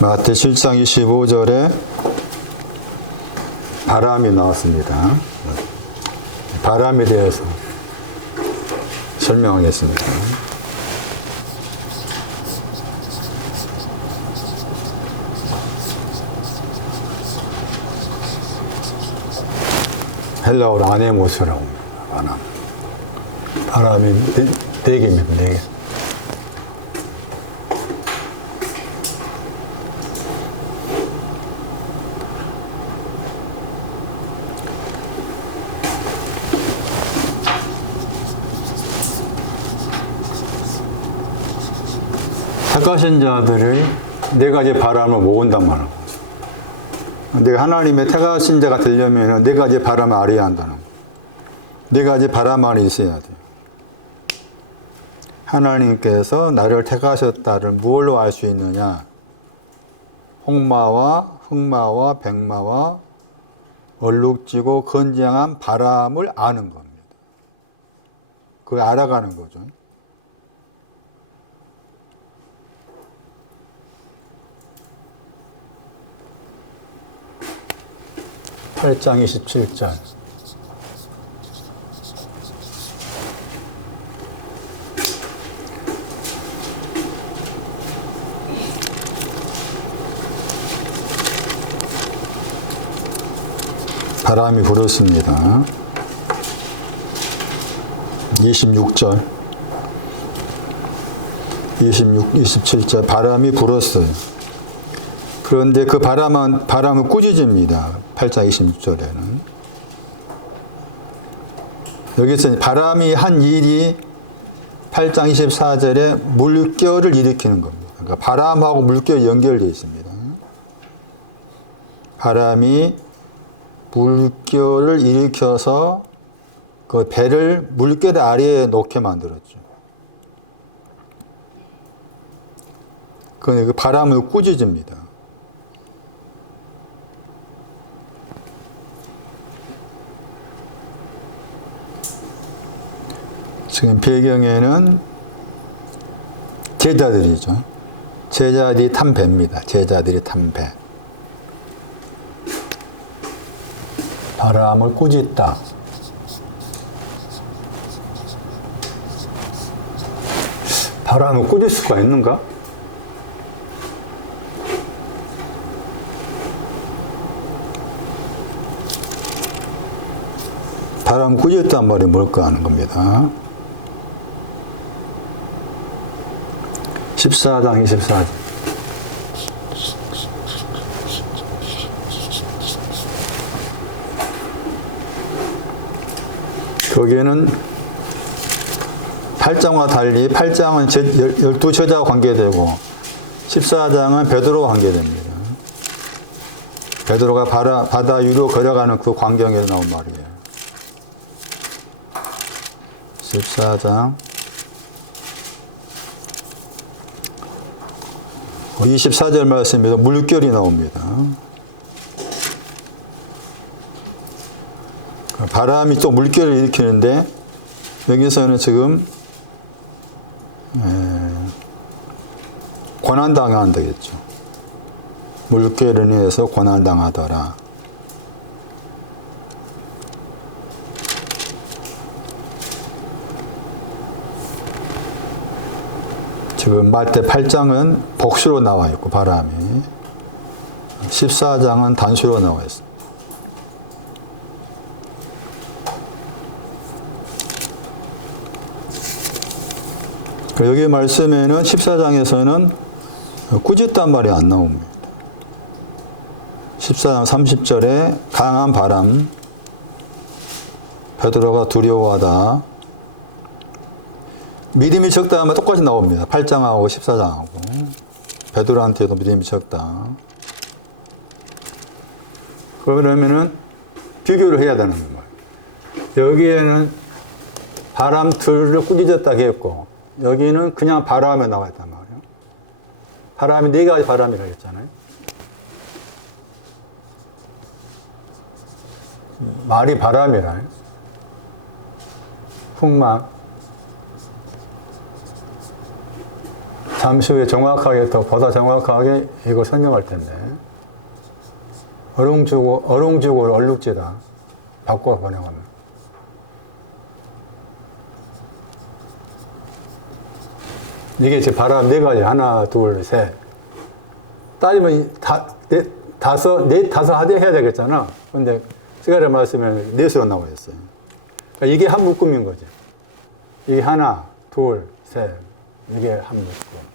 마태 7장 25절에 바람이 나왔습니다. 바람에 대해서 설명하겠습니다. 헬라어로 아네모스라고 합니다. 바람이 네 개입니다. 네 개. 택하신 자들이 네 가지 바람을 모은단 말이에요. 내가 하나님의 택하신 자가 되려면 네 가지 바람을 알아야 한다는 거예요. 네 가지 바람 안에 있어야 돼요. 하나님께서 나를 택하셨다를 무엇로 알 수 있느냐? 홍마와 흑마와 백마와 얼룩지고 건장한 바람을 아는 겁니다. 그걸 알아가는 거죠. 8장 27절. 바람이 불었습니다. 26절. 27절. 바람이 불었어요. 그런데 그 바람은 꾸짖습니다. 8장 26절에는. 여기서 바람이 한 일이 8장 24절에 물결을 일으키는 겁니다. 그러니까 바람하고 물결이 연결되어 있습니다. 바람이 물결을 일으켜서 그 배를 물결 아래에 놓게 만들었죠. 그런데 그 바람을 꾸짖습니다. 지금 배경에는 제자들이죠. 제자들이 탄 배입니다. 제자들이 탄 배. 바람을 꾸짖다. 바람을 꾸짖을 수가 있는가? 바람 꾸짖단 말이 뭘까 하는 겁니다. 14장 24절. 거기에는 8장과 달리 8장은 12제자와 관계되고 14장은 베드로와 관계됩니다. 베드로가 바다 위로 걸어가는 그 광경에서 나온 말이에요. 14장 24절 말씀에서 물결이 나옵니다. 바람이 또 물결을 일으키는데 여기서는 지금 고난당한다겠죠. 물결에 의해서 고난당하더라. 지금 마태 8장은 복수로 나와 있고 바람이 14장은 단수로 나와 있습니다. 여기 말씀에는 14장에서는 꾸짖단 말이 안 나옵니다. 14장 30절에 강한 바람, 베드로가 두려워하다. 믿음이 적다 하면 똑같이 나옵니다. 8장하고 14장하고. 베드로한테도 믿음이 적다. 그러면은 비교를 해야 되는 거예요. 여기에는 바람 둘을 꾸짖었다 했고, 여기는 그냥 바람에 나와 있단 말이에요. 바람이 네 가지 바람이라고 했잖아요. 말이 바람이라. 흑마, 잠시 후에 정확하게 더 보다 정확하게 이거 설명할 텐데 어롱주고 얼룩지다 바꿔 번역하면 이게 지금 바람 네 가지 하나 둘 셋 따지면 다섯 하대 해야 되겠잖아. 근데 시간을 말씀을 넷으로 나와 있어요. 그러니까 이게 한 묶음인 거죠. 이게 하나 둘 셋 이게 한 묶음.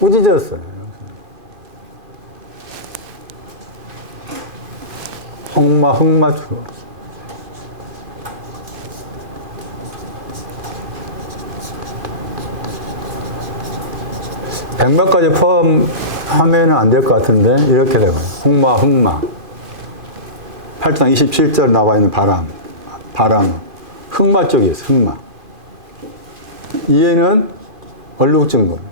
꾸짖었어요. 흑마 주고. 백마까지 포함하면 안 될 것 같은데 이렇게 되고 흑마 8장 27절 나와 있는 바람 흑마 쪽에 있어. 흑마 이해는 얼룩증거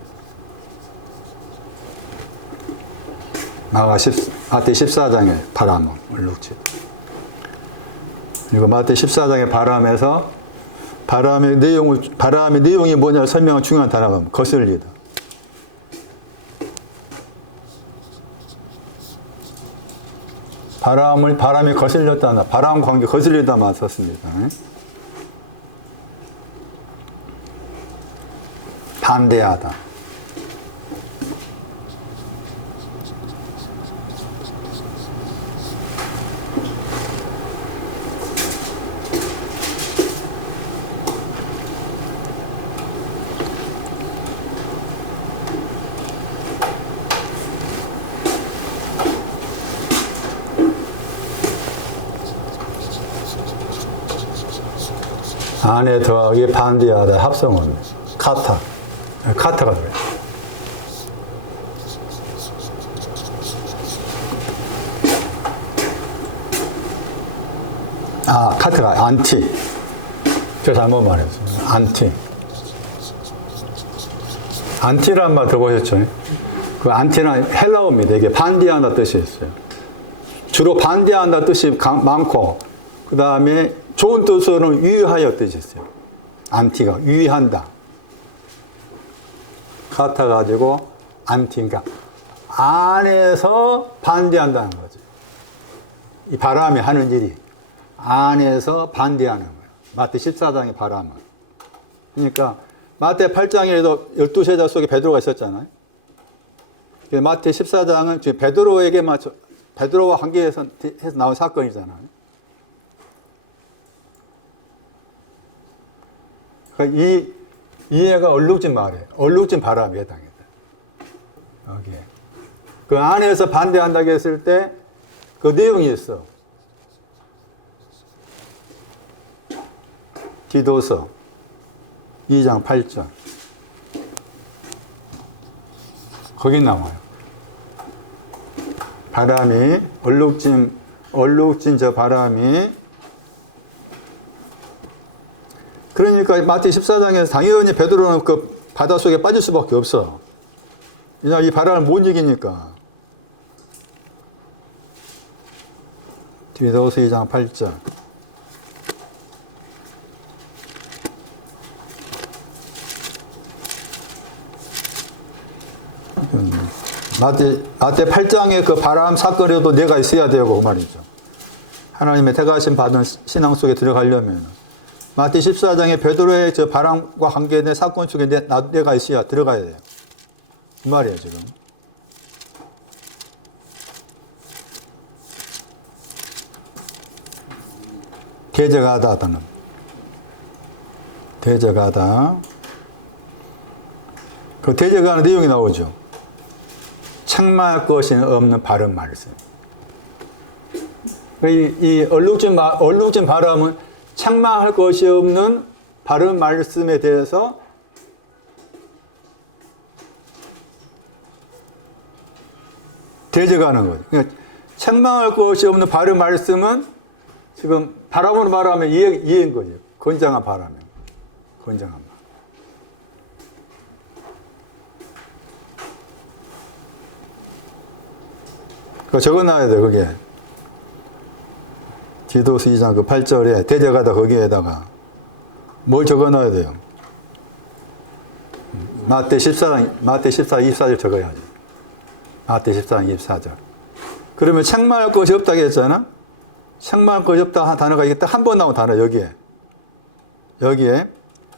마태 14장의 바람은 얼룩증. 그리고 마태 14장의 바람에서 바람의 내용이 뭐냐를 설명한 중요한 단어가 거슬리다. 바람이 거슬렸다. 바람 관계 거슬리다만 썼습니다. 반대하다. 안에 더하기 반대하다 합성어입니다. 카타가 그래요. 카타가 안티. 제가 잘못 말했어요. 안티라는 말 들어보셨죠? 그 안티는 헬라어입니다. 이게 반대한다 뜻이 있어요. 주로 반대한다 뜻이 많고, 그 다음에 좋은 뜻으로는 유의하여 뜻이 있어요. 안티가 유의한다. 카타 가지고 안티가 안에서 반대한다는 거죠. 이 바람이 하는 일이 안에서 반대하는 거예요. 마태 14장의 바람은. 그러니까 마태 8장에도 12제자 속에 베드로가 있었잖아요. 마태 14장은 지금 베드로와 관계해서 나온 사건이잖아요. 이 애가 얼룩진 말이에요. 얼룩진 바람에 해당했다. 여기에. 그 안에서 반대한다고 했을 때 그 내용이 있어. 디도서 2장 8절. 거기 나와요. 바람이 얼룩진 저 바람이 그러니까 마태 14장에서 당연히 베드로는 그 바닷속에 빠질 수밖에 없어. 그냥 이 바람을 못 이기니까. 디도서 2장 8절. 마태 8장의 그 바람 사건에도 내가 있어야 되고 그 말이죠. 하나님의 택하심 받은 신앙 속에 들어가려면 마태 14장의 베드로의 저 바람과 관계된 사건 속에 내가 있어야 들어가야 돼요. 그 말이에요, 지금. 대적하다는. 대적하다. 그 대적하는 내용이 나오죠. 책망할 것이 없는 바른 말씀. 이 얼룩진 바람은 책망할 것이 없는 바른 말씀에 대해서 대적하는 거죠. 그러니까 책망할 것이 없는 바른 말씀은 지금 바람으로 말하면 이해인 거죠. 건장한 바람이에요. 건장한 말. 그거 적어놔야 돼, 그게. 디도서 2장 그 8절에 대적하다 거기에다가 뭘 적어놔야 돼요? 마태 14장 24절 적어야지. 마태 14장 24절. 그러면 책망할 것이 없다고 했잖아. 책망할 것이 없다 한 단어가 이게 딱 한 번 나온 단어 여기에.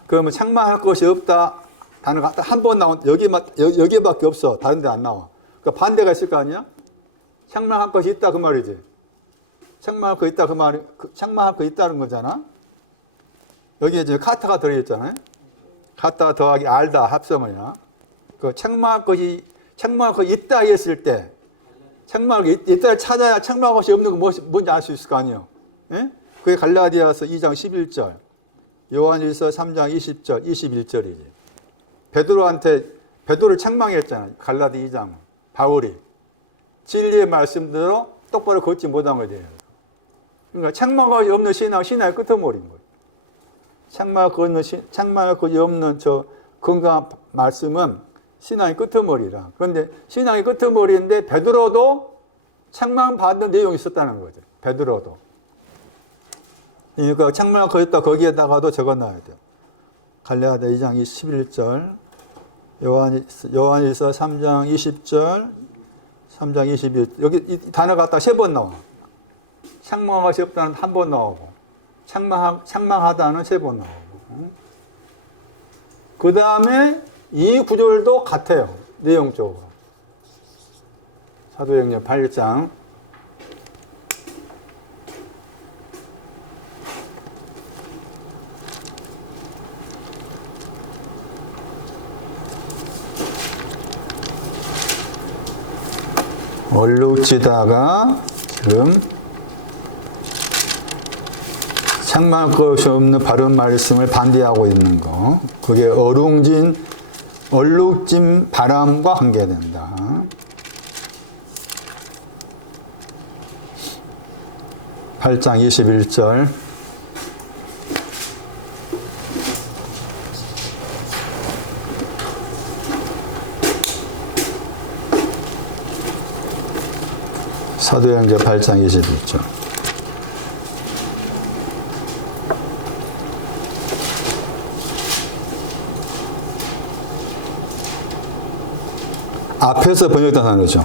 그러면 책망할 것이 없다 단어가 딱 한 번 나온 여기밖에 없어. 다른 데 안 나와. 그러니까 반대가 있을 거 아니야? 책망할 것이 있다 그 말이지. 책망할 거 있다 그 말이 책망할 거 있다는 거잖아. 여기에 지금 카타가 들어 있잖아요. 카타 더하기 알다 합성어야. 그 책망할 것이 있다 했을 때 책망할 게 있다를 찾아야 책망할 것이 없는 거 뭔지 알 수 있을 거 아니에요. 예? 그게 갈라디아서 2장 11절, 요한일서 3장 20절, 21절이지. 베드로를 책망했잖아. 갈라디 2장 바울이 진리의 말씀대로 똑바로 걷지 못한 거지. 그러니까 책망할 것이 없는 신앙의 끄트머리인 거예요. 책망할 것이 없는 저 건강한 말씀은 신앙의 끄트머리라. 그런데 신앙의 끄트머리인데 베드로도 책망받는 내용이 있었다는 거죠. 베드로도. 그러니까 책망할 거 있다 거기에다가도 적어놔야 돼요. 갈라디아 2장 11절, 요한일서 3장 20절, 3장 21절. 여기 이 단어가 딱 3번 나와. 책망할 것이 없다는 한 번 나오고 책망하다는 3번 나오고. 그 다음에 이 구절도 같아요. 내용적으로. 사도행전 8장. 얼룩지다가 지금 책망할 것이 없는 바른 말씀을 반대하고 있는 거. 그게 얼룩진 바람과 관계된다. (8장 21절) 사도행전 8장 21절. 앞에서 번역된 단어죠.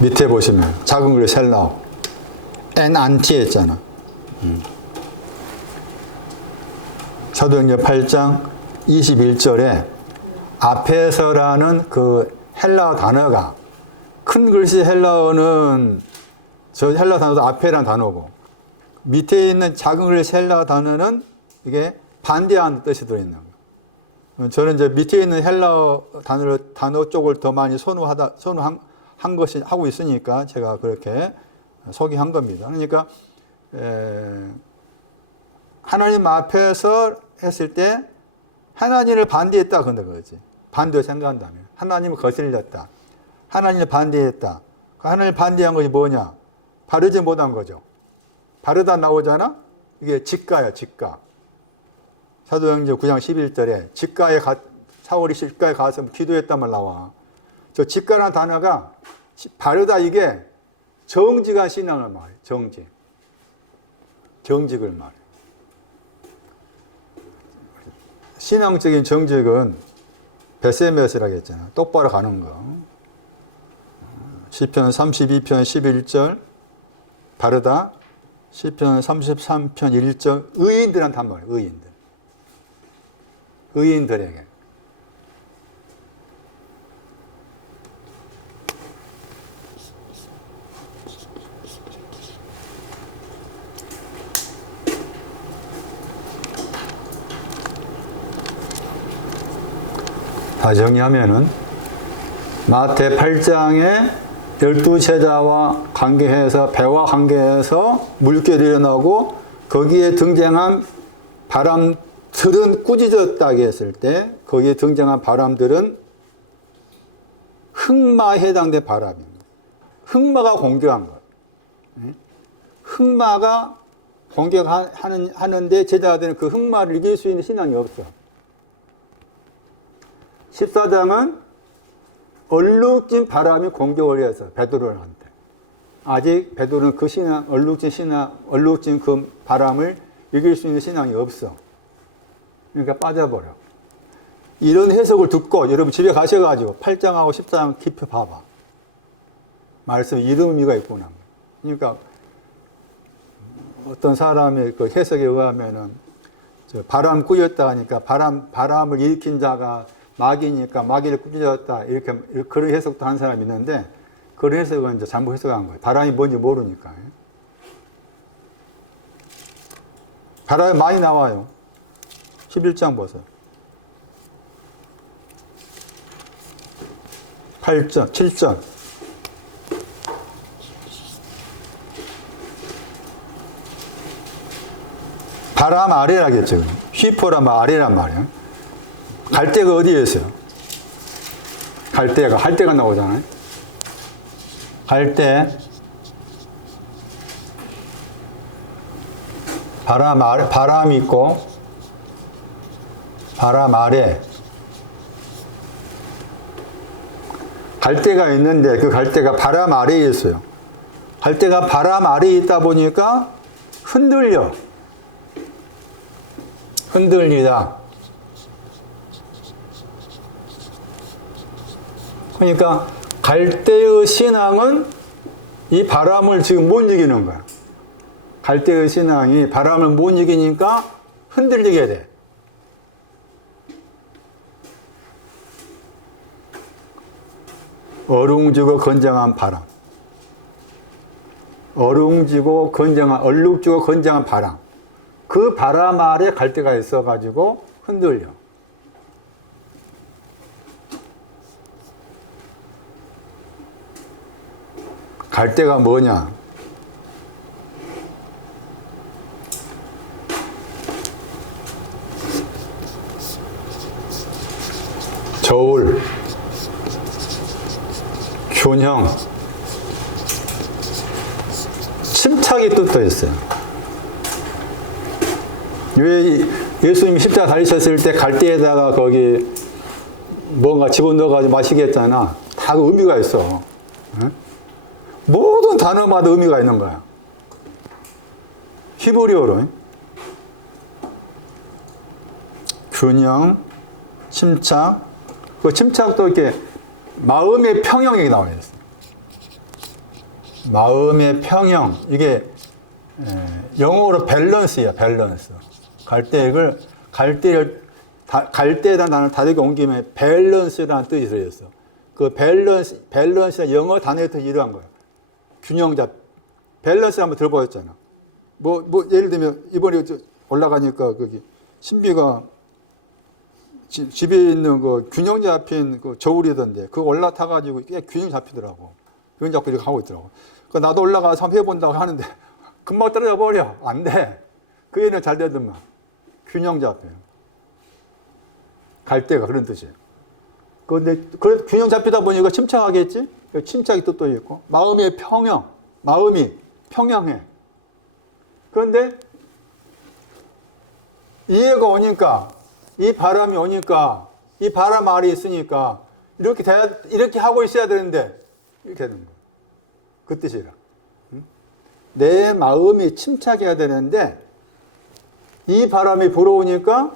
밑에 보시면 작은 글에 셀라오 엔 안티 했잖아. 사도행전 8장 21절에 앞에서라는 그 헬라어 단어가 큰 글씨 헬라어는 저 헬라어 단어도 앞에라는 단어고 밑에 있는 작은 글씨 헬라어 단어는 이게 반대하는 뜻이 들어있는 거예요. 저는 이제 밑에 있는 헬라어 단어 쪽을 더 많이 선호한 것이 하고 있으니까 제가 그렇게 소개한 겁니다. 그러니까 하나님 앞에서 했을 때 하나님을 반대했다 그런 거지. 반대로 생각한다면 하나님을 거슬렸다. 하나님을 반대했다. 하나님을 반대한 것이 뭐냐? 바르지 못한 거죠. 바르다 나오잖아. 이게 직가야, 직가. 사도행전 9장 11절에 사울이 직가에 가서 기도했단 말 나와. 저 직가라는 단어가 바르다 이게 정직한 신앙을 말해. 정직을 말해. 신앙적인 정직은 베세메스라고 했잖아. 똑바로 가는 거. 시편 32편 11절 바르다. 시편 33편 1절 의인들한테 한 말이에요. 의인들에게. 다 정리하면은 마태 8장에 12제자와 관계해서 배와 관계해서 물결이 일어나고 거기에 등장한 바람들은 꾸짖었다고 했을 때 거기에 등장한 바람들은 흑마에 해당된 바람입니다. 흑마가 공격한 것. 흑마가 공격하는데 제자들은 그 흑마를 이길 수 있는 신앙이 없어. 14장은 얼룩진 바람이 공격을 해서 베드로한테. 아직 베드로는 그 신앙, 얼룩진 그 바람을 이길 수 있는 신앙이 없어. 그러니까 빠져버려. 이런 해석을 듣고 여러분 집에 가셔가지고 8장하고 10장 깊이 봐봐. 말씀에 이런 의미가 있구나. 그러니까 어떤 사람의 그 해석에 의하면은 바람 꾸짖었다 하니까 바람을 일으킨 자가 마귀니까 마귀를 꾸짖었다 이렇게 그런 해석도 한 사람이 있는데 그런 해석은 이제 잘못 해석한 거예요. 바람이 뭔지 모르니까. 바람이 많이 나와요. 11장 보세요. 8절, 7절. 바람 아래라겠죠. 휘포란 말 아래란 말이에요. 갈대가 어디에 있어요? 갈대가, 할대가 나오잖아요. 갈대. 바람 있고, 바람 아래. 갈대가 있는데 그 갈대가 바람 아래에 있어요. 갈대가 바람 아래에 있다 보니까 흔들리다. 그러니까 갈대의 신앙은 이 바람을 지금 못 이기는 거야. 갈대의 신앙이 바람을 못 이기니까 흔들리게 돼. 얼룩지고 건장한 바람. 얼룩지고 건장한 바람. 그 바람 아래 갈대가 있어가지고 흔들려. 갈대가 뭐냐? 저울, 균형, 침착이 뜻도 있어요. 왜 예수님이 십자가 달리셨을 때 갈대에다가 거기 뭔가 집어넣어가지고 마시게 했잖아. 다 의미가 있어. 응? 모든 단어마다 의미가 있는 거야. 히브리어로. 균형, 침착. 그 침착도 이렇게 마음의 평형이 나와 있어요. 마음의 평형. 이게 영어로 밸런스야, 밸런스. 갈대에다 나는 다르게 옮기면 밸런스라는 뜻이 들어있어. 그 밸런스가 영어 단어의 뜻이 이러한 거야. 균형잡. 밸런스 한번 들어보셨잖아. 예를 들면, 이번에 올라가니까, 거기, 신비가 집에 있는 그 균형 잡힌 그 저울이던데, 그거 올라타가지고 꽤 균형 잡히더라고. 균형 잡고 이렇게 하고 있더라고. 나도 올라가서 한번 해본다고 하는데, 금방 떨어져 버려. 안 돼. 그 애는 잘 되더만. 균형 잡혀요. 갈대가 그런 뜻이에요. 그런데 균형 잡히다 보니까 침착하겠지? 침착이 뜻도 있고. 마음의 평형. 마음이 평형해. 그런데 이해가 오니까, 이 바람이 오니까, 이 바람 아래에 있으니까, 이렇게 하고 있어야 되는데, 이렇게 되는 거예요. 그 뜻이라. 내 마음이 침착해야 되는데, 이 바람이 불어오니까,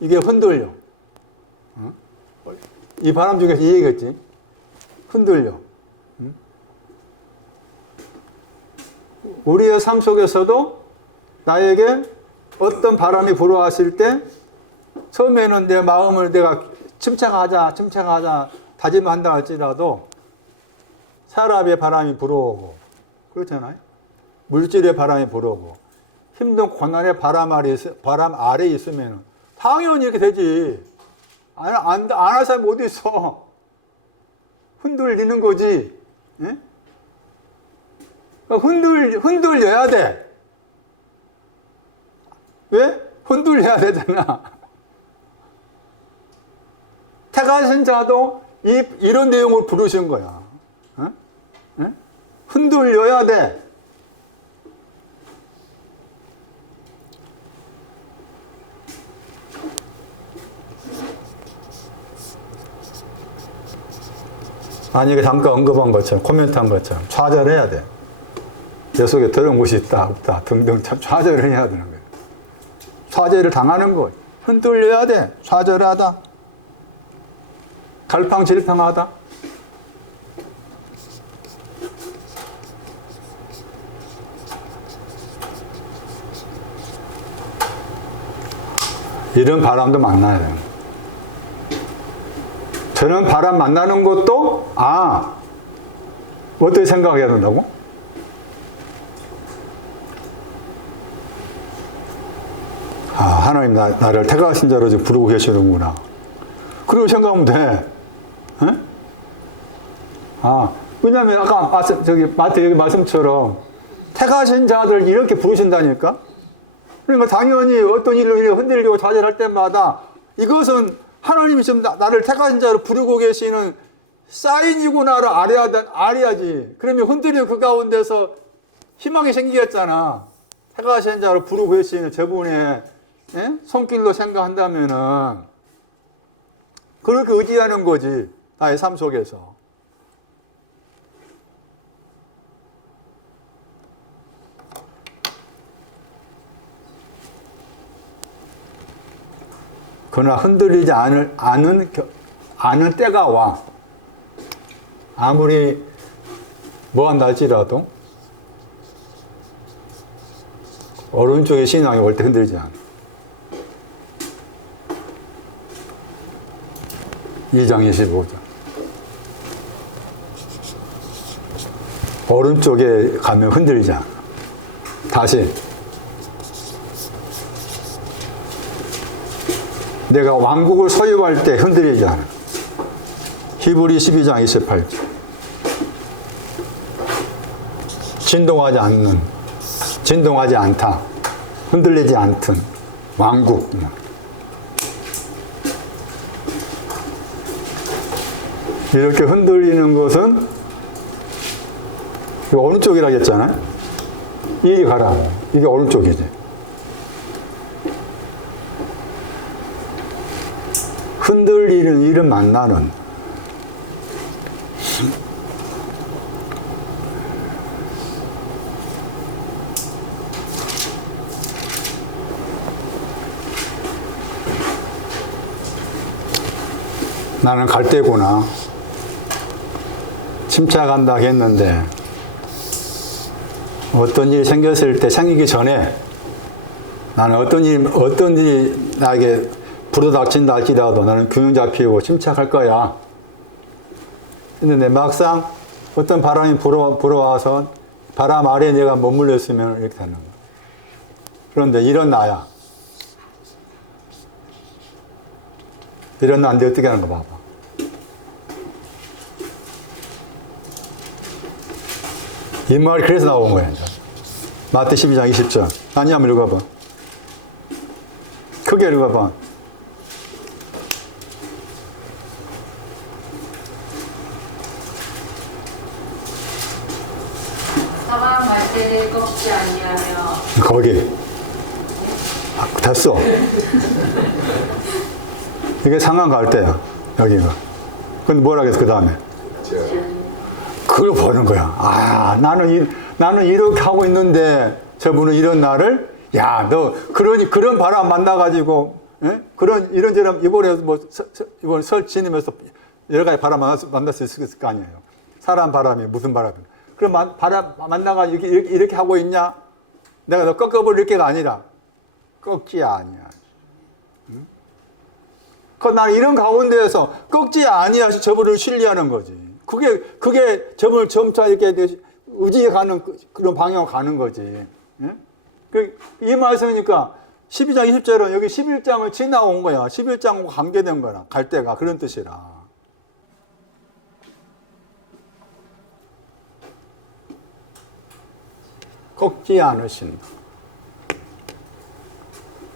이게 흔들려. 이 바람 중에서 이 얘기겠지? 흔들려. 우리의 삶 속에서도 나에게 어떤 바람이 불어왔을 때 처음에는 내 마음을 내가 침착하자 다짐한다 할지라도 사람의 바람이 불어오고 그렇잖아요. 물질의 바람이 불어오고 힘든 고난의 바람 아래에 있으면 당연히 이렇게 되지. 안 할 사람이 어디 있어. 흔들리는 거지. 예? 흔들려야 돼. 왜? 흔들려야 되잖아. 택하신 자도 이런 내용을 부르신 거야. 예? 흔들려야 돼. 아니, 잠깐 언급한 것처럼, 코멘트한 것처럼, 좌절해야 돼. 내 속에 더러운 곳이 있다, 없다, 등등 참 좌절을 해야 되는 거예요. 좌절을 당하는 거. 흔들려야 돼. 좌절하다. 갈팡질팡하다. 이런 바람도 만나요. 저는 바람 만나는 것도 어떻게 생각해야 된다고? 하나님 나를 택하신 자로 지금 부르고 계시는구나. 그리고 생각하면 돼. 에? 왜냐면 아까 마태 여기 말씀처럼 택하신 자들 이렇게 부르신다니까? 그러니까 당연히 어떤 일을 흔들리고 좌절할 때마다 이것은 하나님이 지금 나를 택하신 자로 부르고 계시는 사인이구나를 알아야지. 그러면 흔들리는 그 가운데서 희망이 생기겠잖아. 택하신 자로 부르고 계시는 저분의 손길로 생각한다면은 그렇게 의지하는 거지. 나의 삶 속에서. 그러나 흔들리지 않은 때가 와. 아무리 뭐한다 할지라도 오른쪽에 신앙이 올 때 흔들리지 않아. 2장 25절. 오른쪽에 가면 흔들리지 않아. 다시. 내가 왕국을 소유할 때 흔들리지 않아. 히브리 12장 28절. 진동하지 않다. 흔들리지 않든 왕국. 이렇게 흔들리는 것은 오른쪽이라고 했잖아요. 이리 가라. 이게 오른쪽이지. 흔들리는 일은 만나는 나는 갈 때구나. 침착한다 했는데 어떤 일이 생기기 전에 나는 어떤 일이 나에게 불어닥친다 할지라도 나는 균형 잡히고 침착할 거야. 근데 막상 어떤 바람이 불어와서 바람 아래에 내가 머물러 있으면 이렇게 되는 거야. 그런데 이런 나야. 이런 나인데 어떻게 하는 거 봐봐. 이 말이 그래서 나온 거야. 마태 12장 20절. 아니, 한번 읽어봐. 크게 읽어봐. 상황 말때를 꺾지 아니하며. 거기. 됐어. 이게 상황 갈 때야. 여기가. 근데 뭐라 그랬어, 그 다음에? 그걸 보는 거야. 나는 이렇게 하고 있는데 저분은 이런 나를, 너 그런 바람 만나가지고, 이런저런 이번에 이번 설 지내면서 여러 가지 바람 만날 수 있을 거 아니에요. 사람 바람이 무슨 바람이. 그럼 바람 만나가지고 이렇게 하고 있냐? 내가 너 꺾어버릴 게가 아니라 꺾지 아니야. 나는 이런 가운데에서 꺾지 아니하시 저분을 신뢰하는 거지. 그게 저분을 점차 이렇게 의지해 가는 그런 방향으로 가는 거지. 이 말씀이니까 12장 20절은 여기 11장을 지나온 거야. 11장과 관계된 거라. 갈 때가 그런 뜻이라. 꺾지 않으신다.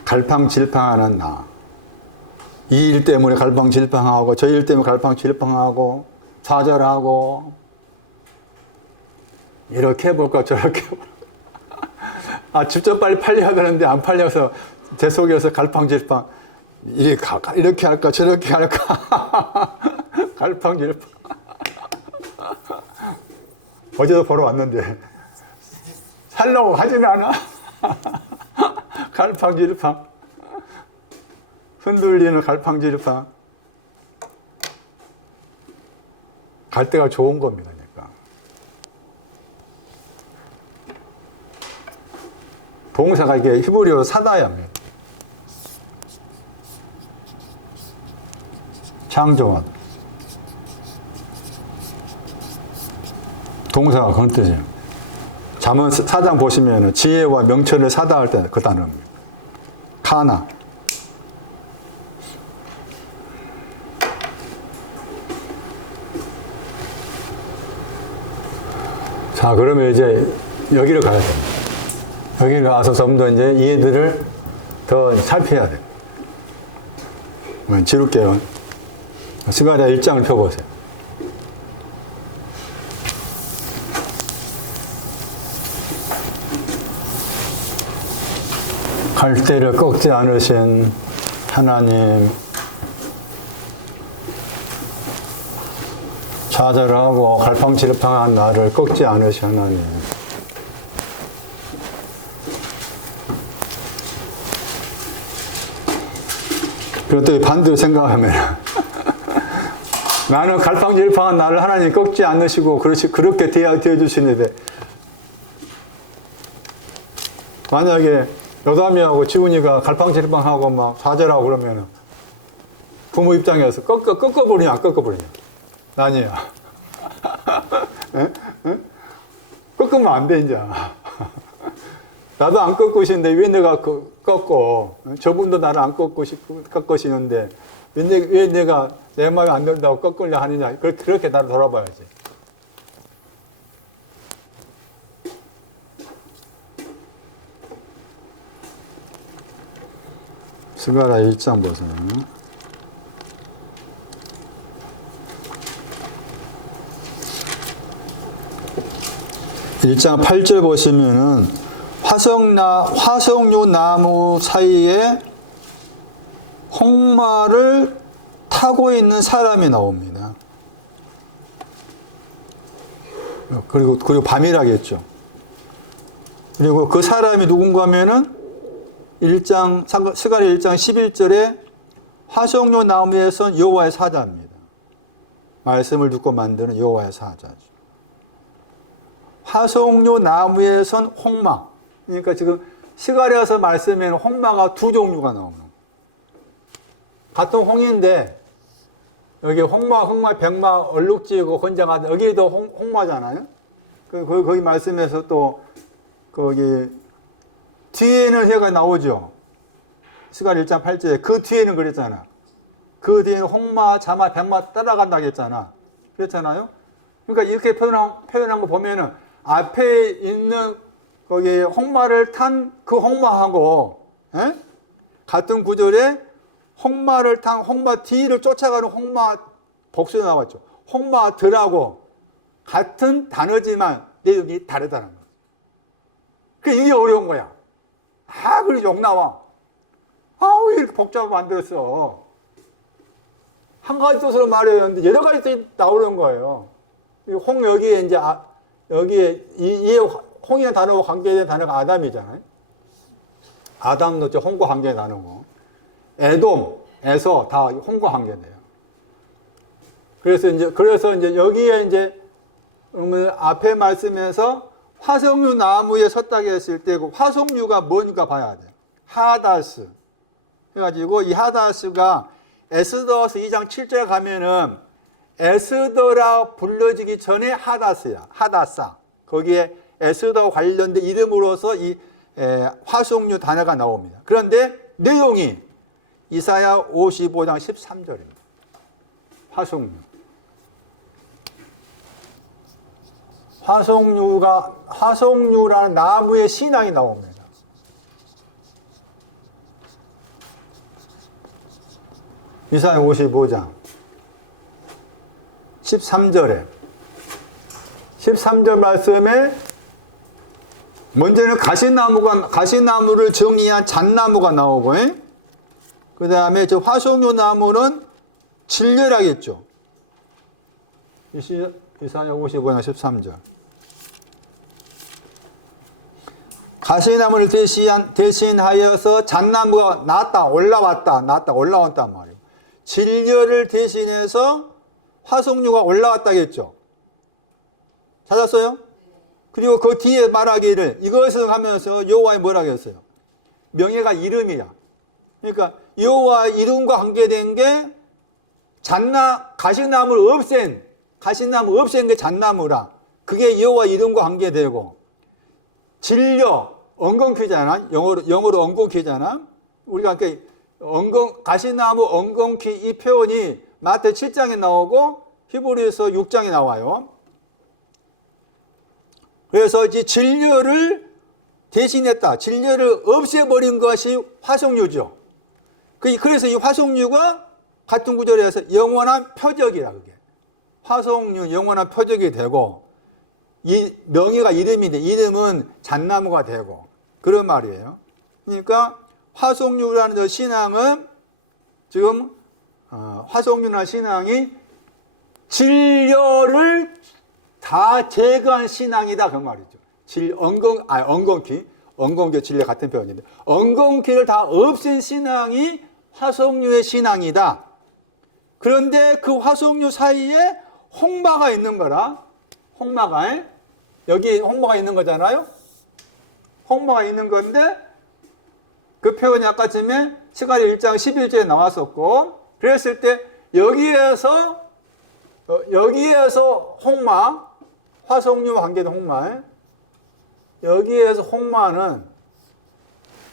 갈팡질팡하는 나. 이 일 때문에 갈팡질팡하고 저 일 때문에 갈팡질팡하고 좌절하고 이렇게 해볼까 저렇게 해볼까. 직접 빨리 팔려야 되는데 안 팔려서 제 속에서 갈팡질팡 이렇게 할까 저렇게 할까. 갈팡질팡. 어제도 보러 왔는데 살려고 하지는 않아. 갈팡질팡. 흔들리는 갈팡질팡. 갈대가 좋은 겁니다. 그러니까. 동사가 이게 히브리어로 사다야 합니다. 창조하다. 동사가 그런 뜻이에요. 잠언 4장 보시면 지혜와 명철을 사다할 때 그 단어입니다. 카나. 자, 그러면 이제 여기를 가야 됩니다. 여기를 가서 좀 더 이제 얘들을 더 살펴야 돼요. 지울게요. 스가랴 1장을 펴보세요. 갈대를 꺾지 않으신 하나님, 좌절하고 갈팡질팡한 나를 꺾지 않으신 하나님. 그리고 또 반대로 생각하면 나는 갈팡질팡한 나를 하나님 꺾지 않으시고 그렇게 대해주시는데, 만약에 여담이하고 지훈이가 갈팡질팡하고 막 좌절하고 그러면 부모 입장에서 꺾어버리냐 안 꺾어버리냐? 아니야. 꺾으면 안 돼, 이제. 나도 안 꺾으시는데 왜 내가 꺾어? 저분도 나를 안 꺾으시는데 왜 내가 내 마음에 안 든다고 꺾으려 하느냐? 그렇게 나를 돌아봐야지. 스가랴 1장 보세요. 1장 8절 보시면은 화석류 나무 사이에 홍마를 타고 있는 사람이 나옵니다. 그리고 밤이라겠죠. 그리고 그 사람이 누군가 하면은 스가랴 1장 11절에 화석류 나무에선 여호와의 사자입니다. 말씀을 듣고 만드는 여호와의 사자죠. 화석류 나무에선 홍마. 그러니까 지금 스가랴서 말씀에는 홍마가 두 종류가 나오는 거예요. 같은 홍인데 여기 홍마, 백마, 얼룩지고 건장하다. 여기도 홍마잖아요. 거기 말씀에서 또 거기 뒤에는 해가 나오죠. 스가랴 1장 8절에 그 뒤에는 그랬잖아. 그 뒤에는 홍마, 자마, 백마 따라간다고 했잖아. 그랬잖아요. 그러니까 이렇게 표현한 거 보면은 앞에 있는 거기 홍마를 탄 그 홍마하고 같은 구절에 홍마를 탄 홍마 뒤를 쫓아가는 홍마 복수가 나왔죠. 홍마들하고 같은 단어지만 내용이 다르다는 거예요. 그게 이게 어려운 거야. 그래 욕 나와. 왜 이렇게 복잡하게 만들었어. 한 가지 뜻으로 말해야 하는데 여러 가지 뜻이 나오는 거예요. 여기에 이제 여기에 이 홍이라는 단어와 관계된 단어가 아담이잖아요. 아담도 홍과 관계 나누고 에돔에서 다 홍과 관계돼요. 그래서 이제 여기에 이제 앞에 말씀에서 화석류 나무에 섰다고 했을 때 그 화석류가 뭔가 봐야 돼요. 하다스 해가지고 이 하다스가 에스더서 2장 7절에 가면은 에스더라 불러지기 전에 하다스야. 하다사. 거기에 에스더와 관련된 이름으로서 이 화석류 단어가 나옵니다. 그런데 내용이 이사야 55장 13절입니다. 화석류. 화석류라는 나무의 신앙이 나옵니다. 이사야 55장 13절에 13절 말씀에 먼저는 가시나무를 정의한 잣나무가 나오고, 그 다음에 저 화석류 나무는 진렬하겠죠. 이사야 55장 13절. 가시나무를 대신하여서 잣나무가 올라왔단 말이에요. 진열을 대신해서 화석류가 올라왔다고 했죠. 찾았어요? 그리고 그 뒤에 말하기를 이것을 하면서 여호와의 뭐라고 했어요? 명예가 이름이야. 그러니까 여호와 이름과 관계된 게 가시나무를 없앤 게 잣나무라. 그게 여호와 이름과 관계되고, 진려, 엉겅퀴잖아. 영어로 엉겅퀴잖아. 우리가 가시나무 엉겅퀴 이 표현이 마태 7장에 나오고 히브리서 6장에 나와요. 그래서 이제 진려를 대신했다. 진려를 없애버린 것이 화석류죠. 그래서 이 화석류가 같은 구절에서 영원한 표적이라 그게. 화석류 영원한 표적이 되고, 이 명예가 이름인데 이름은 잣나무가 되고 그런 말이에요. 그러니까 화석류라는 저 신앙은 지금 화석류나 신앙이 진려를 다 제거한 신앙이다 그 말이죠. 엉겅퀴 진려 같은 표현인데 엉겅퀴를 다 없앤 신앙이 화석류의 신앙이다. 그런데 그 화석류 사이에 홍마가 있는 거라. 홍마가 여기 홍마가 있는 거잖아요. 홍마가 있는 건데 그 표현이 아까 전에 스가랴 1장 11절에 나왔었고, 그랬을 때 여기에서 홍마, 화석류와 관계된 홍마, 여기에서 홍마는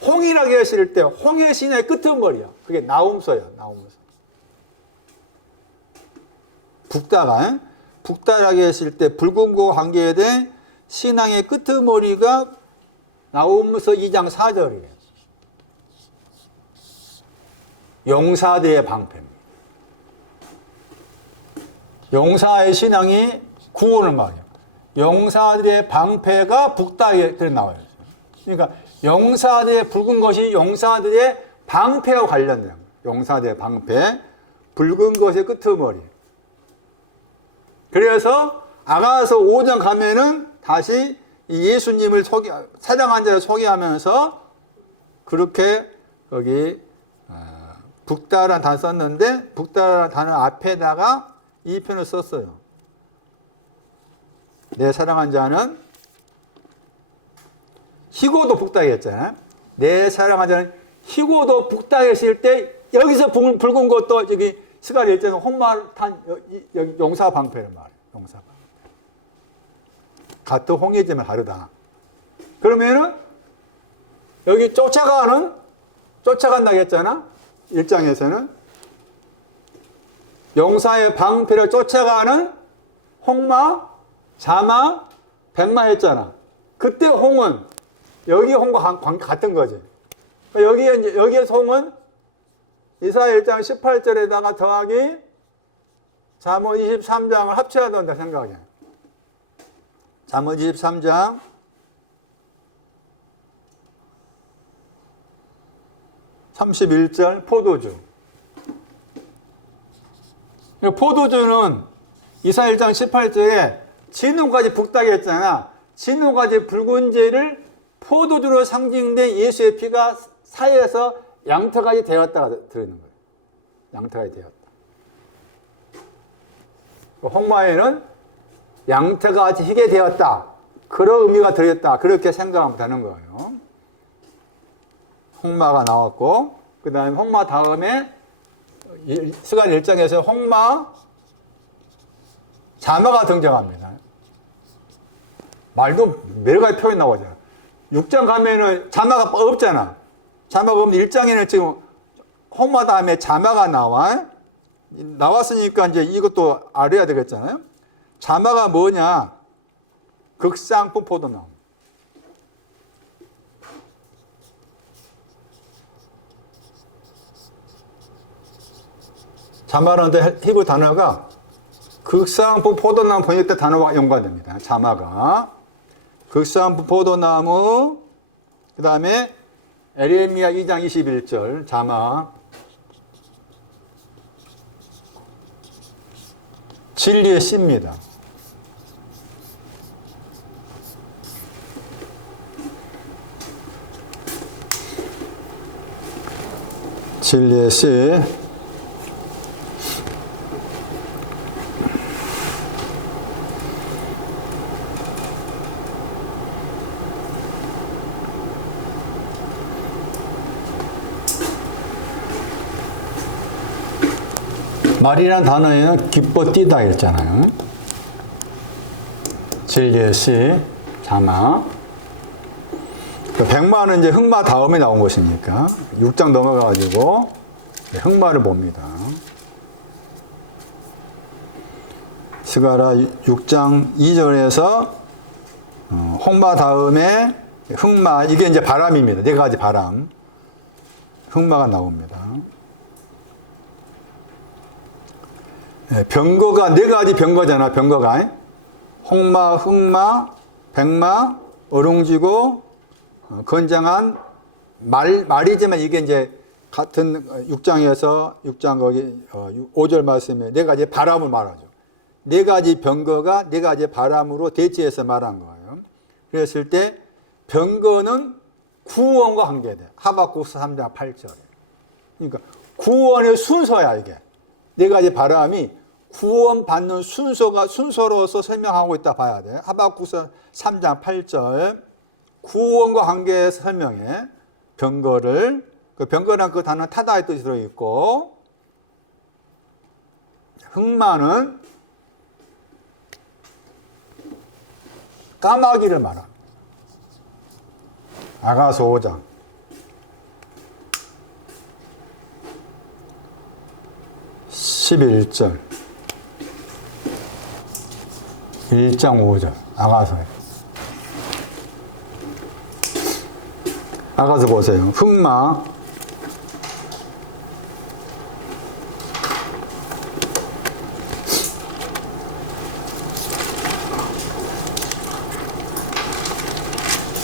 홍이라고 했을 때 홍의 신의 끄트머리야. 그게 나움서야. 나움서. 북다라고 했을 때 붉은 거와 관계된 신앙의 끄트머리가 나움서 2장 4절이에요. 용사대의 방패입니다. 용사의 신앙이 구원을 말이에요. 용사들의 방패가 북다에 나와요. 그러니까 용사들의 붉은 것이 용사들의 방패와 관련된 거예요. 용사들의 방패, 붉은 것의 끄트머리. 그래서 아가서 5장 가면은 다시 예수님을 사랑한 자를 소개하면서 그렇게 거기 북다라는 단어 썼는데 북다라는 단어 앞에다가 이 표현을 썼어요. 내 사랑한 자는 희고도 북다게 했잖아요. 내 사랑한 자는 희고도 북다게 했을 때 여기서 붉은 것도 여기 스가랴 1장에 홍마탄 여기 용사 방패란 말이에요. 용사 방패. 같은 홍해지만 다르다. 그러면은 여기 쫓아간다고 했잖아. 1장에서는 용사의 방패를 쫓아가는 홍마, 자마, 백마 했잖아. 그때 홍은 여기 홍과 같은 거지. 여기에서 홍은 이사야 1장 18절에다가 더하기 잠언 23장을 합쳐야 된다 생각해. 잠언 23장 31절 포도주. 포도주는 이사야 1장 18절에 진노가지 북다게 했잖아. 진노가지 붉은 죄를 포도주로 상징된 예수의 피가 사이에서 양털까지 되었다가 들어있는 거예요. 양털까지 되었다. 홍마에는 양털과 같이 희게 되었다. 그런 의미가 들어있다. 그렇게 생각하면 되는 거예요. 홍마가 나왔고, 그 다음에 홍마 다음에 스가랴 1장에서 홍마, 자마가 등장합니다. 말도 몇 가지 표현이 나오잖아. 6장 가면은 자마가 없잖아. 자마가 없는데 1장에는 지금 홍마 다음에 자마가 나와. 나왔으니까 이제 이것도 알아야 되겠잖아요. 자마가 뭐냐? 극상품 포도나무. 자마라는 히브리 단어가 극상품 포도나무 번역 때 단어와 연관됩니다. 자마가. 극상품 포도나무, 그 다음에 에레미야 2장 21절, 자마. 진리의 씨입니다. 진리의 씨. 말이라는 단어에는 기뻐 뛰다 했잖아요. 진리의 시, 자마. 백마는 이제 흑마 다음에 나온 것이니까 6장 넘어가가지고 흑마를 봅니다. 스가랴 6장 2절에서 홍마 다음에 흑마, 이게 이제 바람입니다. 네 가지 바람. 흑마가 나옵니다. 병거가 네 가지 병거잖아. 병거가 홍마, 흑마, 백마, 어룽지고 건장한 말이지만 이게 이제 같은 6장에서 6장 거기 5절 말씀에 네 가지 바람을 말하죠. 네 가지 병거가 네 가지 바람으로 대치해서 말한 거예요. 그랬을 때 병거는 구원과 관계돼. 하박국서 3장 8절에. 그러니까 구원의 순서야 이게. 네 가지 바람이 구원받는 순서로서 설명하고 있다 봐야 돼. 하박국서 3장 8절. 구원과 관계에서 설명해. 병거를. 그 병거란 그 단어 타다의 뜻이 들어있고, 흑마는 까마귀를 말합니다. 아가서 5장. (11절) 1장 5절 아가서에. 아가서 보세요. 흑마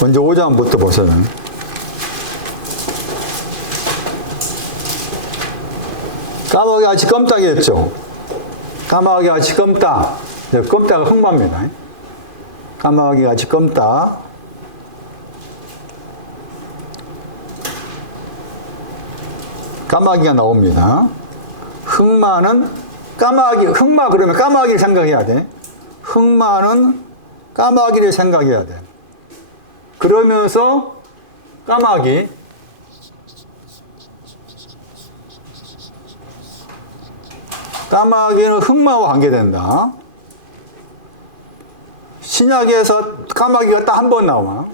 먼저 5장부터 보세요. 까마귀 같이 껌딱이었죠. 까마귀 같이 껌딱. 껌딱은 흑마입니다. 까마귀 같이 껌딱. 까마귀가 나옵니다. 흑마는 흑마 그러면 까마귀를 생각해야 돼. 흑마는 까마귀를 생각해야 돼. 그러면서 까마귀는 흑마와 관계된다. 신약에서 까마귀가 딱 한 번 나와.